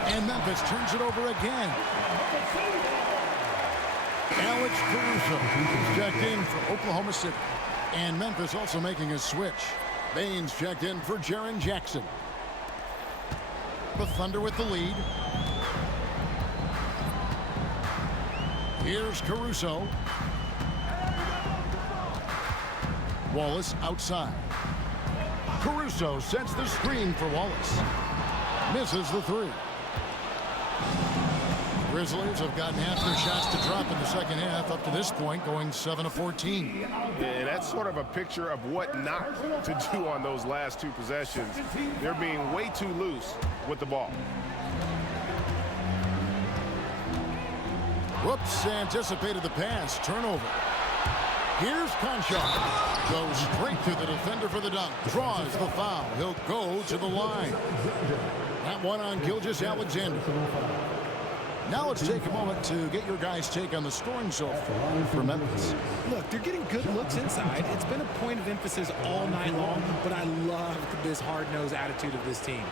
And Memphis turns it over again. Alex Caruso checked in for Oklahoma City. And Memphis also making a switch. Baines checked in for Jaren Jackson. The Thunder with the lead. Here's Caruso. Wallace outside. Caruso sets the screen for Wallace. Misses the 3. Grizzlies have gotten half their shots to drop in the second half up to this point, going 7 of 14. Yeah, that's sort of a picture of what not to do on those last 2 possessions. They're being way too loose with the ball. Whoops, anticipated the pass. Turnover. Here's Conchar. Goes straight to the defender for the dunk. Draws the foul. He'll go to the line. That one on Gilgeous-Alexander. Now let's take a moment to get your guys' take on the scoring so far for Memphis. Look, they're getting good looks inside. It's been a point of emphasis all night long, but I love this hard-nosed attitude of this team.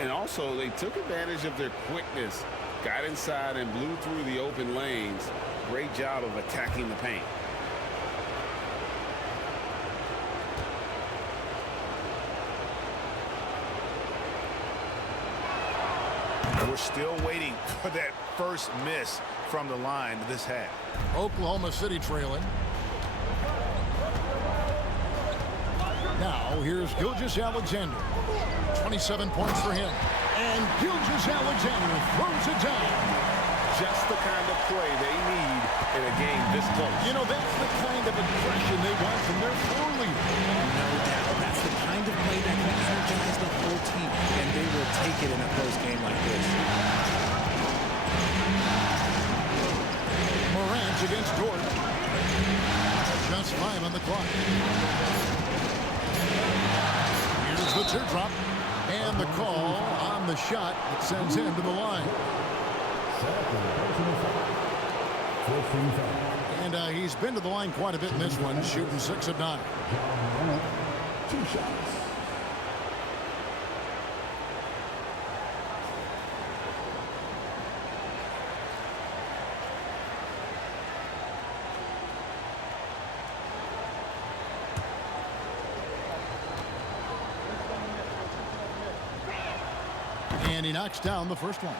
And also, they took advantage of their quickness, got inside and blew through the open lanes. Great job of attacking the paint. We're still waiting for that first miss from the line this half. Oklahoma City trailing. Now here's Gilgeous-Alexander. 27 points for him. And Gilgeous-Alexander throws it down. Just the kind of play they need in a game this close. You know, that's the kind of aggression they want from their floor leader. No doubt. That's the kind of play that can energize the whole team, and they will take it in a close game like this. Morant against Dort. Just 5 on the clock. Here's the teardrop. And the call on the shot that sends him to the line. And he's been to the line quite a bit in this one, shooting 6 of 9. 2 shots. And he knocks down the first one.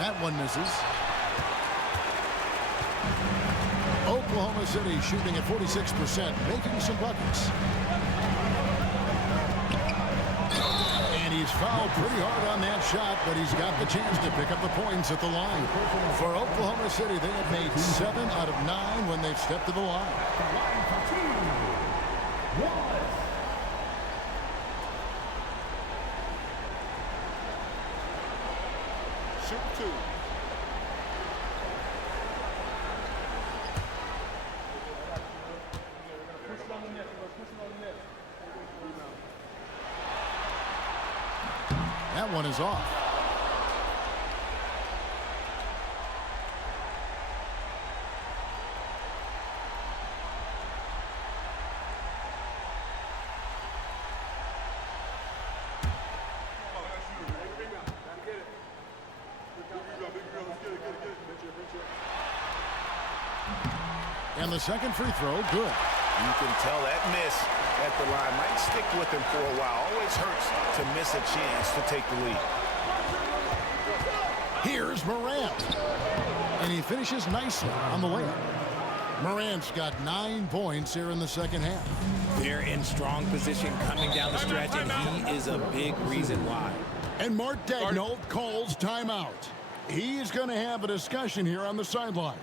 That one misses. Oklahoma City shooting at 46%, making some buckets. And he's fouled pretty hard on that shot, but he's got the chance to pick up the points at the line. For Oklahoma City, they have made 7 out of 9 when they've stepped to the line. Shoot 2. That one is off. And the second free throw, good. You can tell that miss at the line might stick with him for a while. Always hurts to miss a chance to take the lead. Here's Morant. And he finishes nicely on the layup. Morant's got 9 points here in the second half. They're in strong position coming down the stretch, and he is a big reason why. And Mark Daigneault calls timeout. He's going to have a discussion here on the sideline.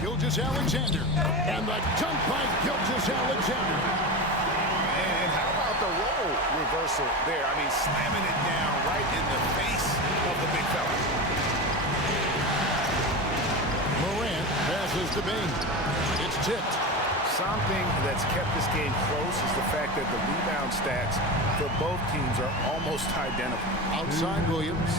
Gilgeous-Alexander. And the dunk by Gilgeous-Alexander. And how about the role reversal there? I mean, slamming it down right in the face of the big fella. Morant passes to Bing. It's tipped. Something that's kept this game close is the fact that the rebound stats for both teams are almost identical. Outside Williams.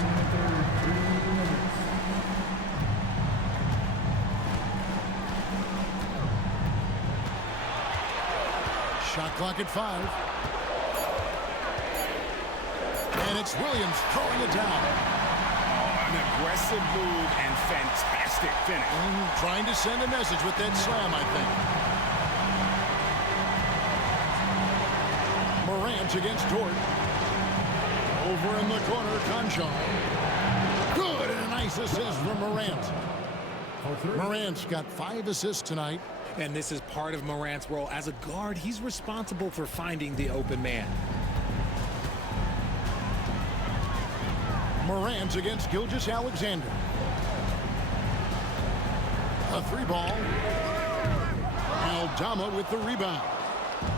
Shot clock at 5. And it's Williams throwing it down. An aggressive move and fantastic finish. Trying to send a message with that slam, I think. Morant against Dort. Over in the corner, Conchon. Good, and a nice assist from Morant. Morant's got 5 assists tonight. And this is part of Morant's role. As a guard, he's responsible for finding the open man. Morant against Gilgeous-Alexander. A 3-ball. Aldama with the rebound.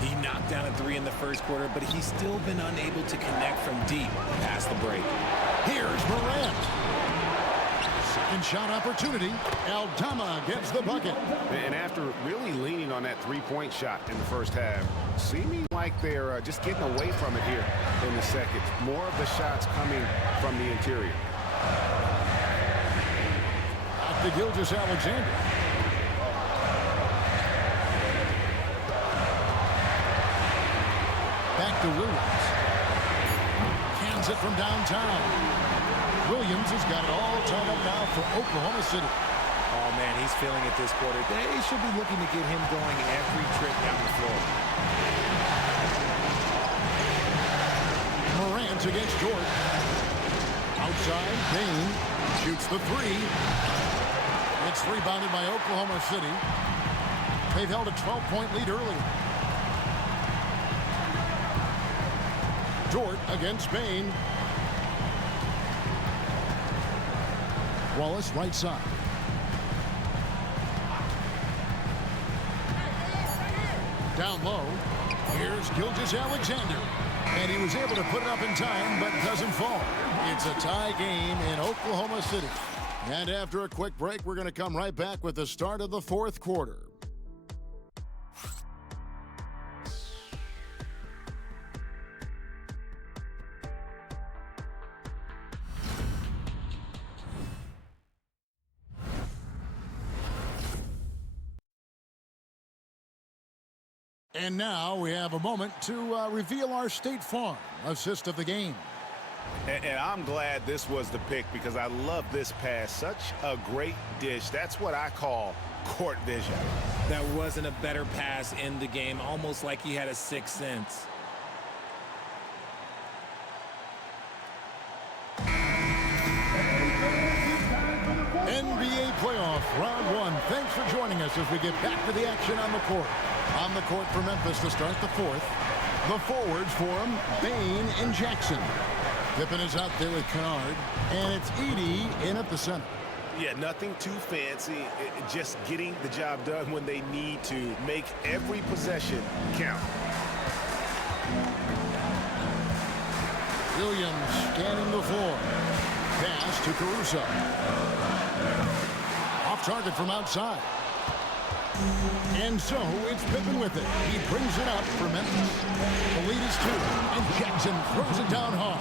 He knocked down a 3 in the first quarter, but he's still been unable to connect from deep past the break. Here's Morant. Second shot opportunity. Aldama gets the bucket. And after really leaning on that three-point shot in the first half, seeming like they're just getting away from it here in the second. More of the shots coming from the interior. Back to Gilgeous-Alexander. Back to Williams. Cans it from downtown. Williams has got it all tied up now for Oklahoma City. Oh, man, he's feeling it this quarter. They should be looking to get him going every trip down the floor. Morant against Dort. Outside, Bain shoots the 3. It's rebounded by Oklahoma City. They've held a 12-point lead early. Dort against Bain. Wallace right side. Down low. Here's Gilgeous-Alexander. And he was able to put it up in time, but doesn't fall. It's a tie game in Oklahoma City. And after a quick break, we're going to come right back with the start of the fourth quarter. And now we have a moment to reveal our State Farm assist of the game. And I'm glad this was the pick because I love this pass. Such a great dish. That's what I call court vision. That wasn't a better pass in the game, almost like he had a sixth sense. NBA playoff round 1. Thanks for joining us as we get back to the action on the court. On the court for Memphis to start the fourth. The forwards for him, Bain and Jackson. Pippen is out there with Kennard, and it's Edey in at the center. Yeah, nothing too fancy. Just getting the job done when they need to. Make every possession count. Williams scanning the floor. Pass to Caruso. Off target from outside. And so it's Pippen with it. He brings it up for Memphis. The lead is 2, and Jackson throws it down hard.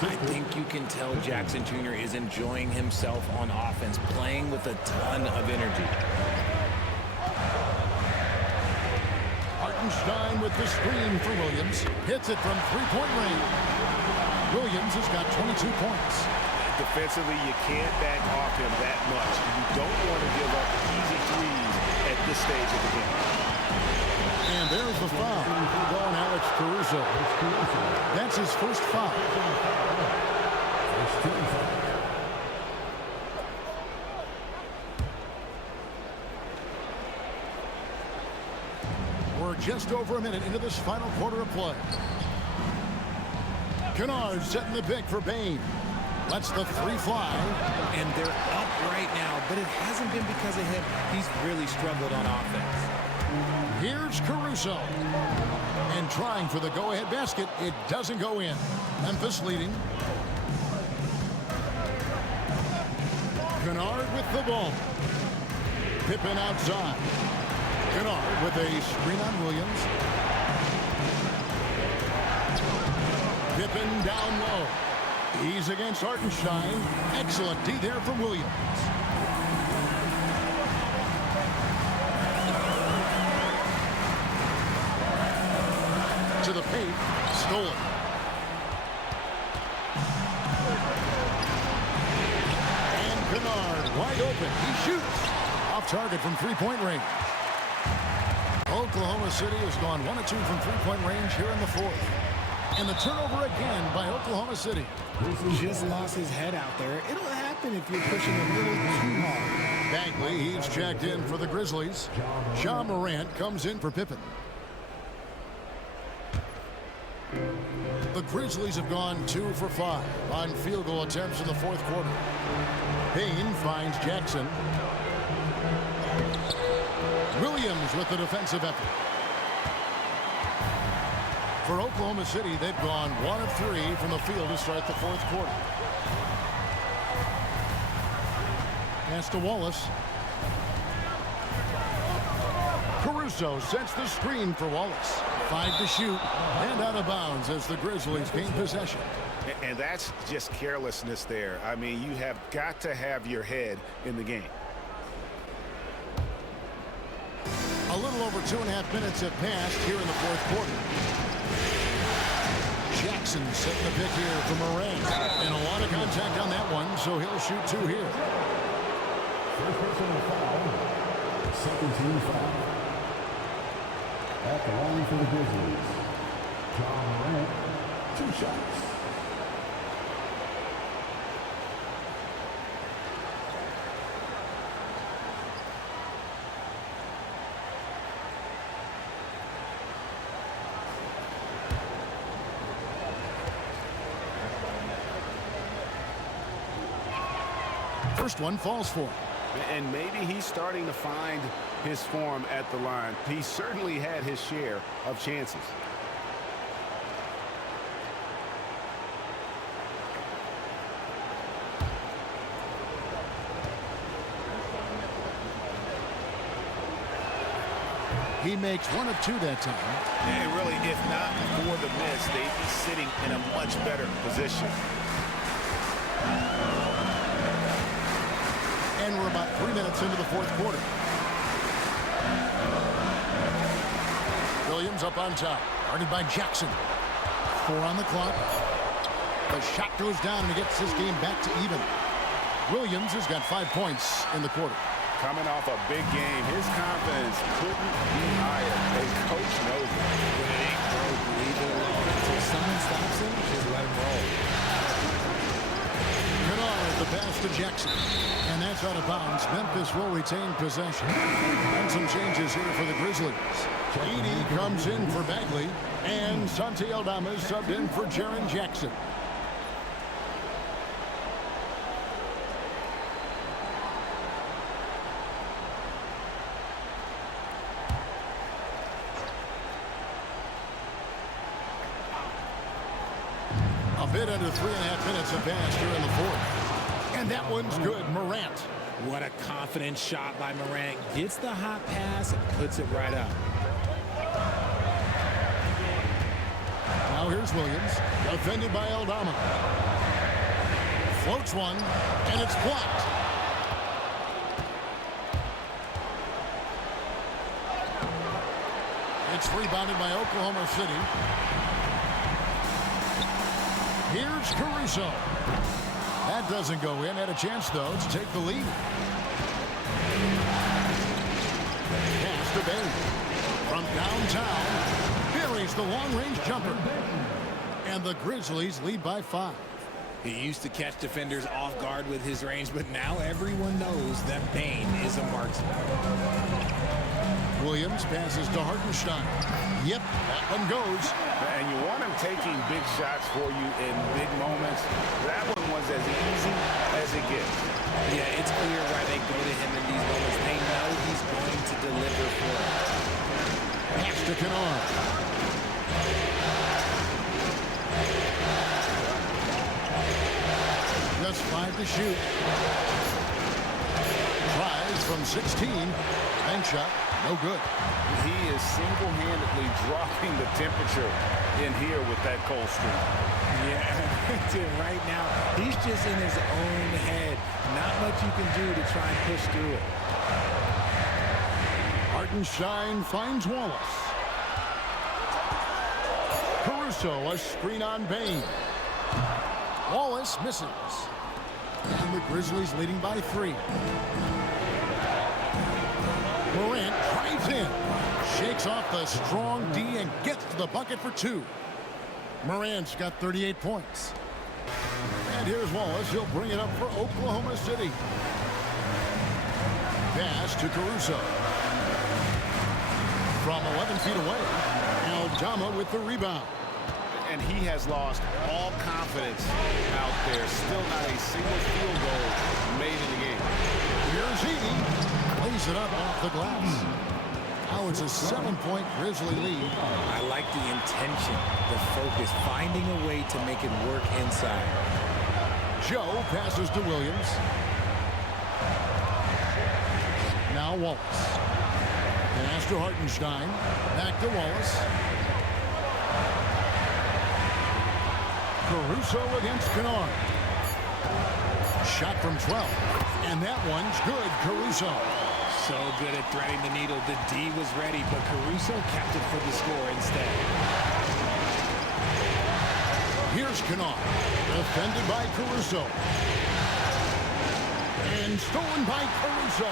I think you can tell Jackson Jr. is enjoying himself on offense, playing with a ton of energy. Hartenstein with the screen for Williams. Hits it from three-point range. Williams has got 22 points. Defensively, you can't back off him that much. You don't want to give up easy threes at this stage of the game. And there's the foul on Alex Caruso. That's his first foul. We're just over a minute into this final quarter of play. Kennard setting the pick for Bain. Lets the 3 fly. And they're up right now, but it hasn't been because of him. He's really struggled on offense. Here's Caruso. And trying for the go-ahead basket. It doesn't go in. Memphis leading. Kennard with the ball. Pippen outside. Kennard with a screen on Williams. Pippen down low. He's against Hartenstein. Excellent D there from Williams. stolen. And Kennard wide open. He shoots. Off target from three-point range. Oklahoma City has gone 1 of 2 from three-point range here in the fourth. And the turnover again by Oklahoma City. Just lost his head out there. It'll happen if you're pushing a little too hard. Bagley, he's checked in for the Grizzlies. Ja Morant comes in for Pippen. The Grizzlies have gone 2 for 5 on field goal attempts in the fourth quarter. Payne finds Jackson. Williams with the defensive effort. For Oklahoma City, they've gone 1 of 3 from the field to start the fourth quarter. Pass to Wallace. Caruso sets the screen for Wallace. 5 to shoot and out of bounds as the Grizzlies gain possession. And that's just carelessness there. I mean, you have got to have your head in the game. A little over 2.5 minutes have passed here in the fourth quarter. Jackson setting the pick here for Morant. And a lot of contact on that one, so he'll shoot 2 here. First personal foul. Second team foul. At the line for the Grizzlies, Ja Morant, 2 shots. First one falls for him. And maybe he's starting to find his form at the line. He certainly had his share of chances. He makes 1 of 2 that time. And really, if not for the miss, they'd be sitting in a much better position. And we're about 3 minutes into the fourth quarter. Williams up on top. Guarded by Jackson. 4 on the clock. The shot goes down and he gets this game back to even. Williams has got 5 points in the quarter. Coming off a big game, his confidence couldn't be higher. And coach knows it. When it ain't broke, leave it alone. Until someone stops him, just let him roll. Kennard, the pass to Jackson. And that's out of bounds. Memphis will retain possession. And some changes here for the Grizzlies. Edey comes in for Bagley. And Santi Aldama is subbed in for Jaren Jackson. A bit under 3.5 minutes have passed here in the fourth. And that one's good. Morant. What a confident shot by Morant. Gets the hot pass and puts it right up. Now here's Williams. Defended by Aldama. Floats one. And it's blocked. It's rebounded by Oklahoma City. Here's Caruso. That doesn't go in. Had a chance, though, to take the lead. Pass to Bailey. From downtown, buries the long-range jumper. And the Grizzlies lead by 5. He used to catch defenders off guard with his range, but now everyone knows that Bane is a marksman. Williams passes to Hartenstein. Yep, that one goes. And you want him taking big shots for you in big moments. That one was as easy as it gets. Yeah, it's clear why they go to him in these moments. They know he's going to deliver for them. Pass to Kennard. Just 5 to shoot. Tries from 16. Bank shot. No good. He is single-handedly dropping the temperature in here with that cold streak. Yeah, right now, he's just in his own head. Not much you can do to try and push through it. Hartenstein finds Wallace. Caruso, a screen on Bain. Wallace misses. And the Grizzlies leading by 3. Morant drives in. Shakes off the strong D and gets to the bucket for 2. Morant's got 38 points. And here's Wallace. He'll bring it up for Oklahoma City. Pass to Caruso. From 11 feet away, Aldama with the rebound. And he has lost all confidence out there. Still not a single field goal made in the game. Here's Edey. Plays it up off the glass. Now it's a 7-point Grizzly lead. I like the intention, the focus, finding a way to make it work inside. Joe passes to Williams. Now Wallace. Pass to Hartenstein. Back to Wallace. Caruso against Kennard. Shot from 12. And that one's good. Caruso. So good at threading the needle. The D was ready, but Caruso kept it for the score instead. Here's Kennard. Defended by Caruso. And stolen by Caruso.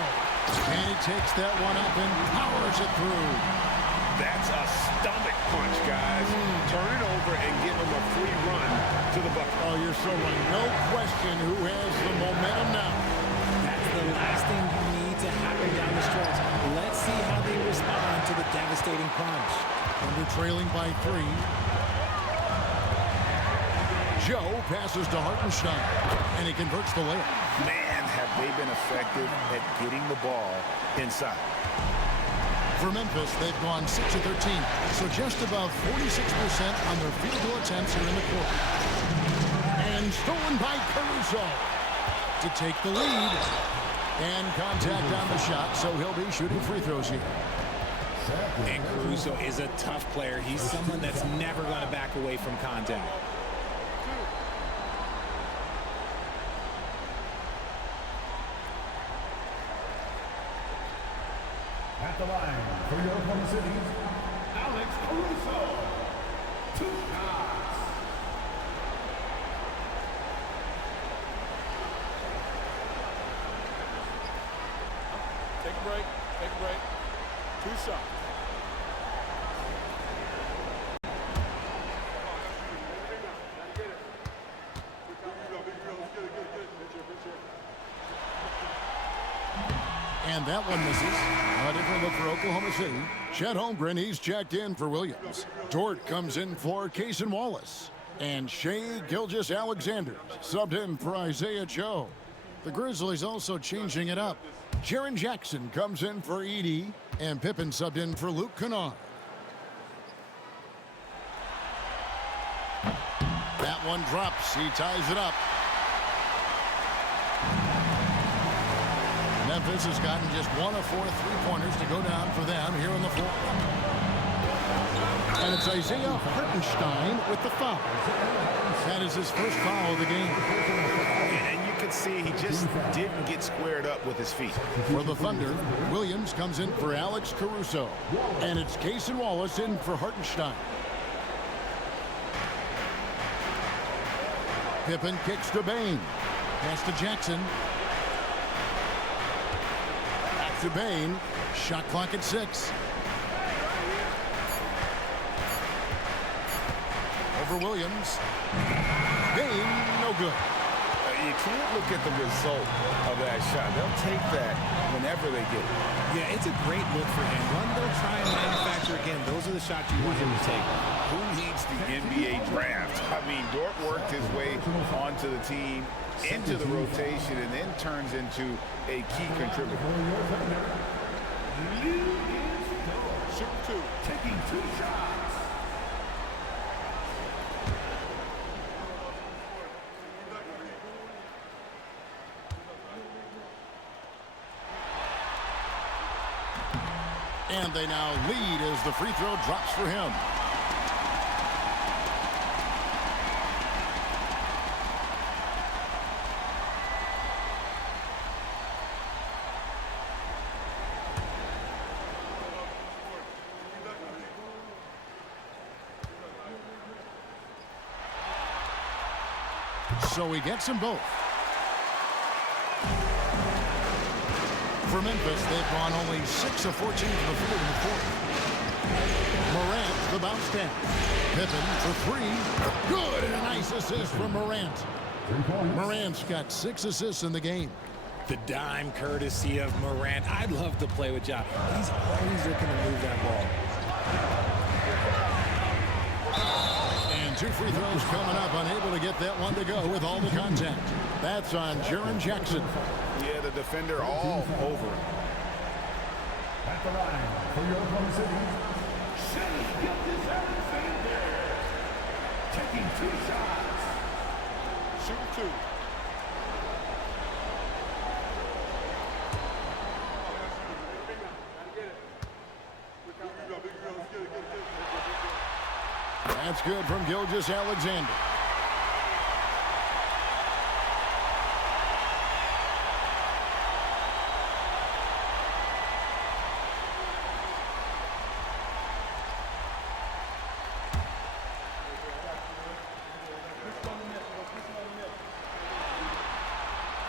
And he takes that one up and powers it through. That's a stomach punch, guys. Turn it over and give him a free run to the bucket. Oh, you're so right. No question who has the momentum now. That's the last thing you need to happen down the stretch. Let's see how they respond to the devastating punch. Under trailing by 3. Joe passes to Hartenstein, and he converts the layup. Man, have they been effective at getting the ball inside. For Memphis, they've gone 6 of 13, so just about 46% on their field goal attempts here in the quarter. And stolen by Caruso to take the lead. And contact on the shot, so he'll be shooting free throws here. And Caruso is a tough player. He's someone that's never going to back away from contact. At the line for your Oklahoma City, Alex Caruso. 2 shots. Take a break. Take a break. 2 shots. And that one misses. A different look for Oklahoma City. Chet Holmgren, he's checked in for Williams. Dort comes in for Cason Wallace. And Shea Gilgeous-Alexander subbed in for Isaiah Joe. The Grizzlies also changing it up. Jaren Jackson comes in for Edey. And Pippen subbed in for Luke Kennard. That one drops. He ties it up. Memphis has gotten just 1 of 4 3-pointers to go down for them here in the fourth. And it's Isaiah Hartenstein with the foul. That is his first foul of the game. And you can see he just didn't get squared up with his feet. For the Thunder, Williams comes in for Alex Caruso. And it's Cason Wallace in for Hartenstein. Pippen kicks to Bain. Pass to Jackson. To Bain. Shot clock at 6. Over Williams. Bain, no good. You can't look at the result of that shot. They'll take that whenever they get it. Yeah, it's a great look for him. One they'll try and manufacture again. Those are the shots you want him to take. Who needs the NBA draft? I mean, Dort worked his way onto the team, into the rotation, and then turns into a key contributor. Shoot 2. Taking 2 shots. And they now lead as the free throw drops for him. So he gets them both. For Memphis, they've gone only 6 of 14 from the field in the fourth. Morant, the bounce down. Pippen for 3. Good, and a nice assist from Morant. Morant's got 6 assists in the game. The dime courtesy of Morant. I'd love to play with Ja. He's always looking to move that ball. And 2 free throws coming up, unable to get that one to go with all the contact. That's on Jaren Jackson. Yeah, the defender all over him. At the line for your Oklahoma City, taking 2 shots. Shoot 2. That's good from Gilgeous-Alexander.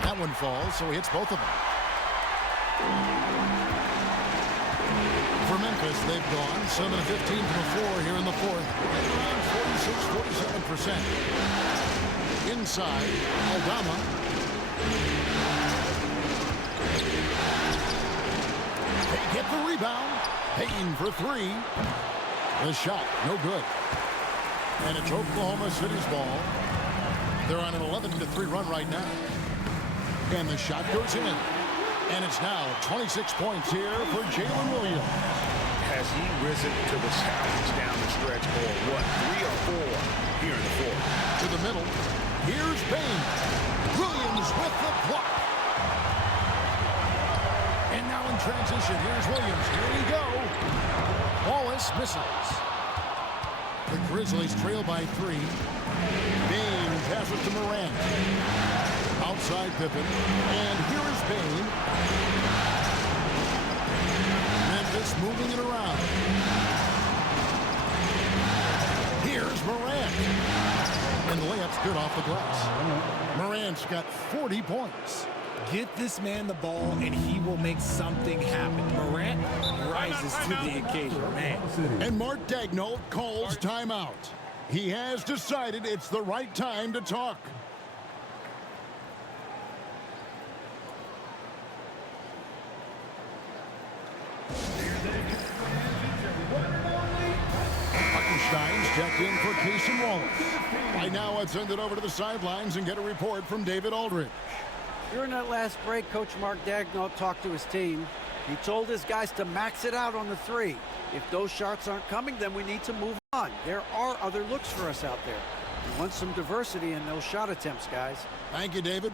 That one falls, so he hits both of them. For Memphis, they've gone 7 of 15 from the floor here in the fourth. Around 46-47%. Inside, Aldama. They get the rebound. Payne for 3. The shot, no good. And it's Oklahoma City's ball. They're on an 11-3 run right now. And the shot goes in. And it's now 26 points here for Jalen Williams. Has he risen to the challenge down the stretch, or what? 3 or 4 here in the fourth. To the middle. Here's Payne. Williams with the block. And now in transition, here's Williams. Here we go. Wallace misses. The Grizzlies trail by 3. Payne passes to Morant. Outside Pippen. And here is Payne. Memphis moving it around. Here's Morant. And the layup's good off the glass. Morant's got 40 points. Get this man the ball, and he will make something happen. Morant rises to the occasion, man. And Mark Daigneault calls timeout. He has decided it's the right time to talk. Hartenstein's checked in for Casey Wallace. Right now, let's send it over to the sidelines and get a report from David Aldridge. During that last break, Coach Mark Daigneault talked to his team. He told his guys to max it out on the 3. If those shots aren't coming, then we need to move on. There are other looks for us out there. We want some diversity in those shot attempts, guys. Thank you, David.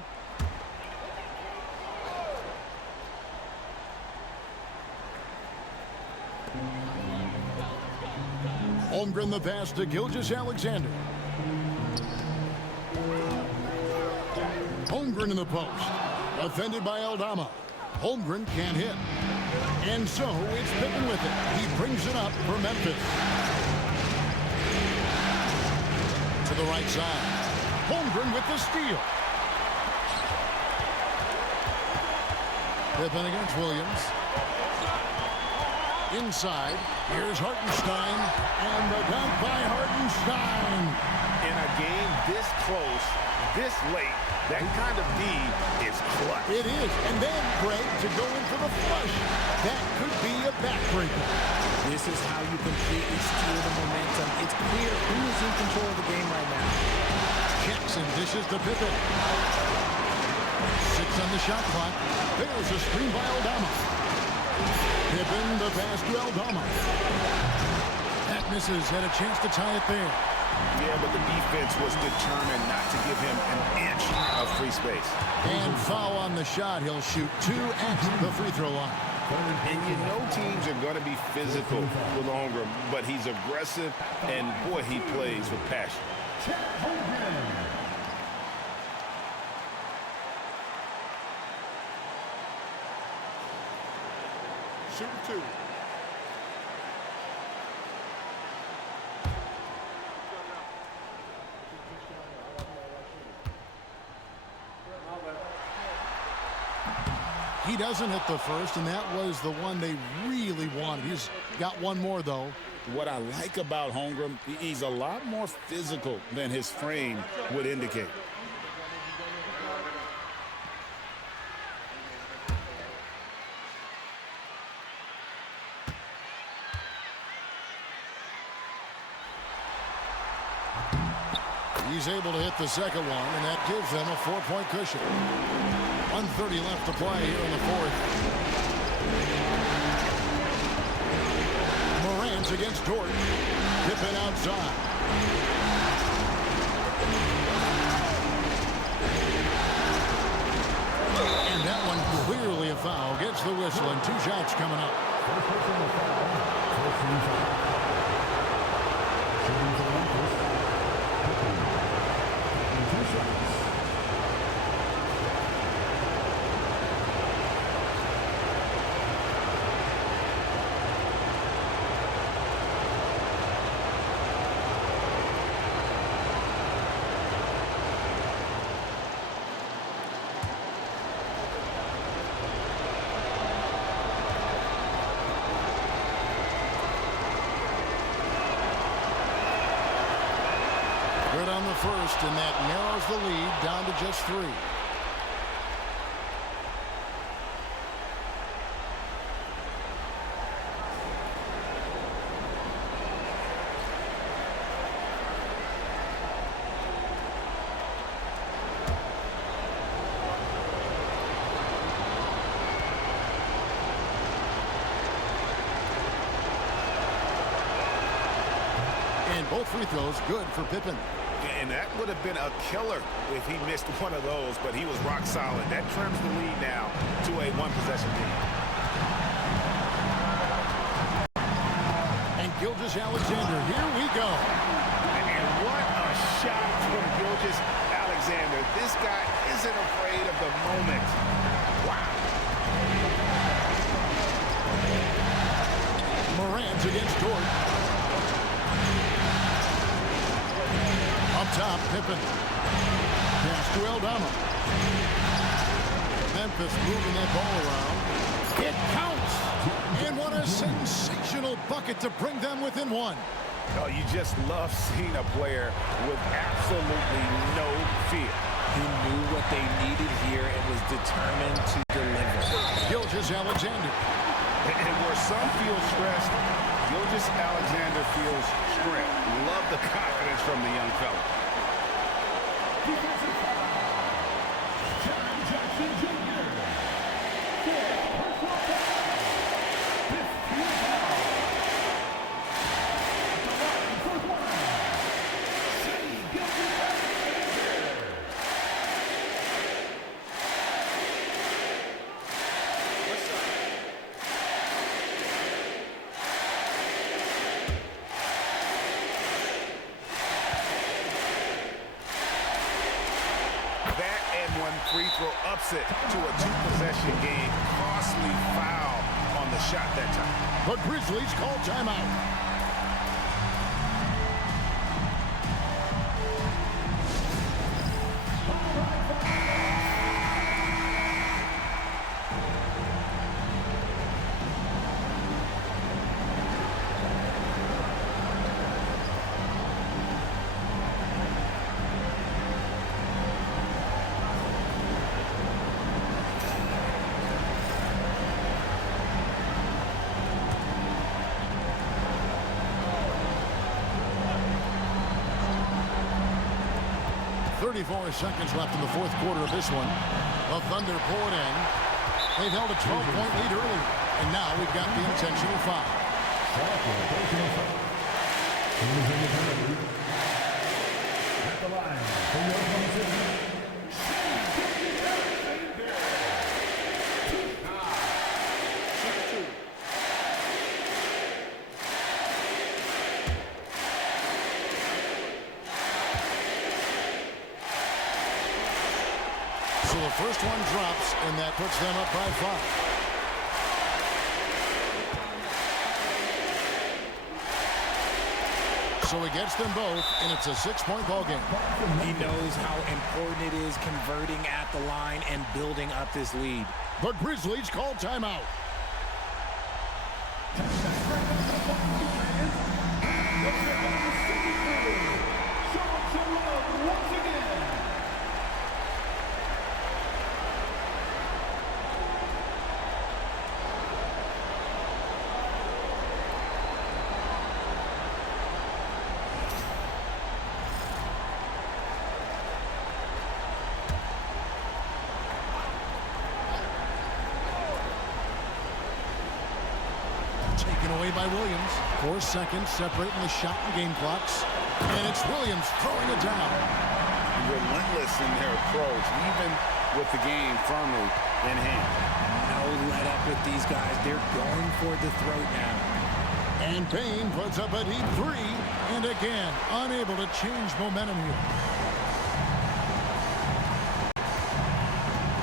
Holmgren the pass to Gilgeous-Alexander. Holmgren in the post. Defended by Aldama. Holmgren can't hit. And so it's Pippen with it. He brings it up for Memphis. To the right side. Holmgren with the steal. Pippen against Williams. Inside. Here's Hartenstein. And the dunk by Hartenstein. In a game this close, this late, that kind of D is clutch. It is. And then, Greg, to go in for the flush. That could be a backbreaker. This is how you completely steal the momentum. It's clear who is in control of the game right now. Jackson dishes to Pippen. 6 on the shot clock. There's a screen by Aldama. Pippen, the pass to Aldama. That misses. Had a chance to tie it there. Yeah, but the defense was determined not to give him an inch of free space. And foul on the shot. He'll shoot 2 at the free throw line. And you know teams are going to be physical with Holmgren, but he's aggressive, and boy, he plays with passion. Shoot 2. He doesn't hit the first, and that was the one they really wanted. He's got one more, though. What I like about Holmgren, he's a lot more physical than his frame would indicate. He's able to hit the second one, and that gives them a 4-point cushion. 1:30 left to play here in the fourth. Morant's against Dort. Pippen outside. And that one clearly a foul. Gets the whistle, and 2 shots coming up. First personal foul. First team foul. Shooting for Memphis. Pippen. And 2 shots. Good on the first, and that narrows the lead down to just 3. And both free throws good for Pippen. And that would have been a killer if he missed one of those, but he was rock solid. That trims the lead now to a 1-possession lead. And Gilgeous-Alexander, here we go. And what a shot from Gilgeous-Alexander. This guy isn't afraid of the moment. Wow. Morant against Dort. Up top, Pippen. Pass to Aldama. Memphis moving that ball around. It counts! And what a sensational bucket to bring them within 1. Oh, you just love seeing a player with absolutely no fear. He knew what they needed here and was determined to deliver. Gilgeous-Alexander. And where some feel stressed, Gilgeous-Alexander feels strength. Love the confidence from the young fella. Defensive foul. John Jackson Jr. Fourth personal foul. 15 foul. At the line for 1. Shea Gilgeous-Alexander. That and one free throw upset to a 2-possession game. Costly foul on the shot that time. The Grizzlies call timeout. Seconds left in the fourth quarter of this one. The Thunder pull it in. They've held a 12-point lead early, and now we've got the intentional foul. At the line for your opponent. So the first one drops, and that puts them up by 5. So he gets them both, and it's a 6-point ball game. He knows how important it is converting at the line and building up this lead. The Grizzlies call timeout. Taken away by Williams. 4 seconds separating the shot and game clocks. And it's Williams throwing it down. Relentless in their approach, even with the game firmly in hand. No let up with these guys. They're going for the throat now. And Payne puts up a deep 3. And again, unable to change momentum here.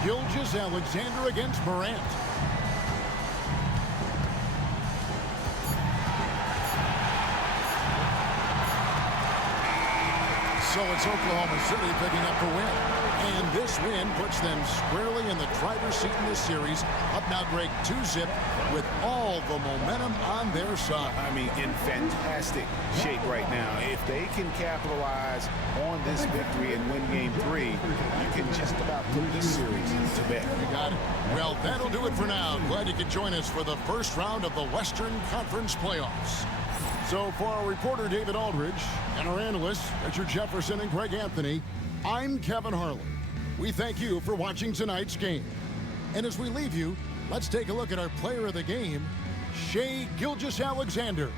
Gilgeous-Alexander against Morant. So it's Oklahoma City picking up the win. And this win puts them squarely in the driver's seat in this series. Up now, Greg, 2-zip with all the momentum on their side. I mean, in fantastic shape right now. If they can capitalize on this victory and win game 3, you can just about put this series to bed. You got it. Well, that'll do it for now. Glad you could join us for the first round of the Western Conference playoffs. So for our reporter, David Aldridge, and our analysts, Richard Jefferson and Greg Anthony, I'm Kevin Harlan. We thank you for watching tonight's game. And as we leave you, let's take a look at our player of the game, Shai Gilgeous-Alexander.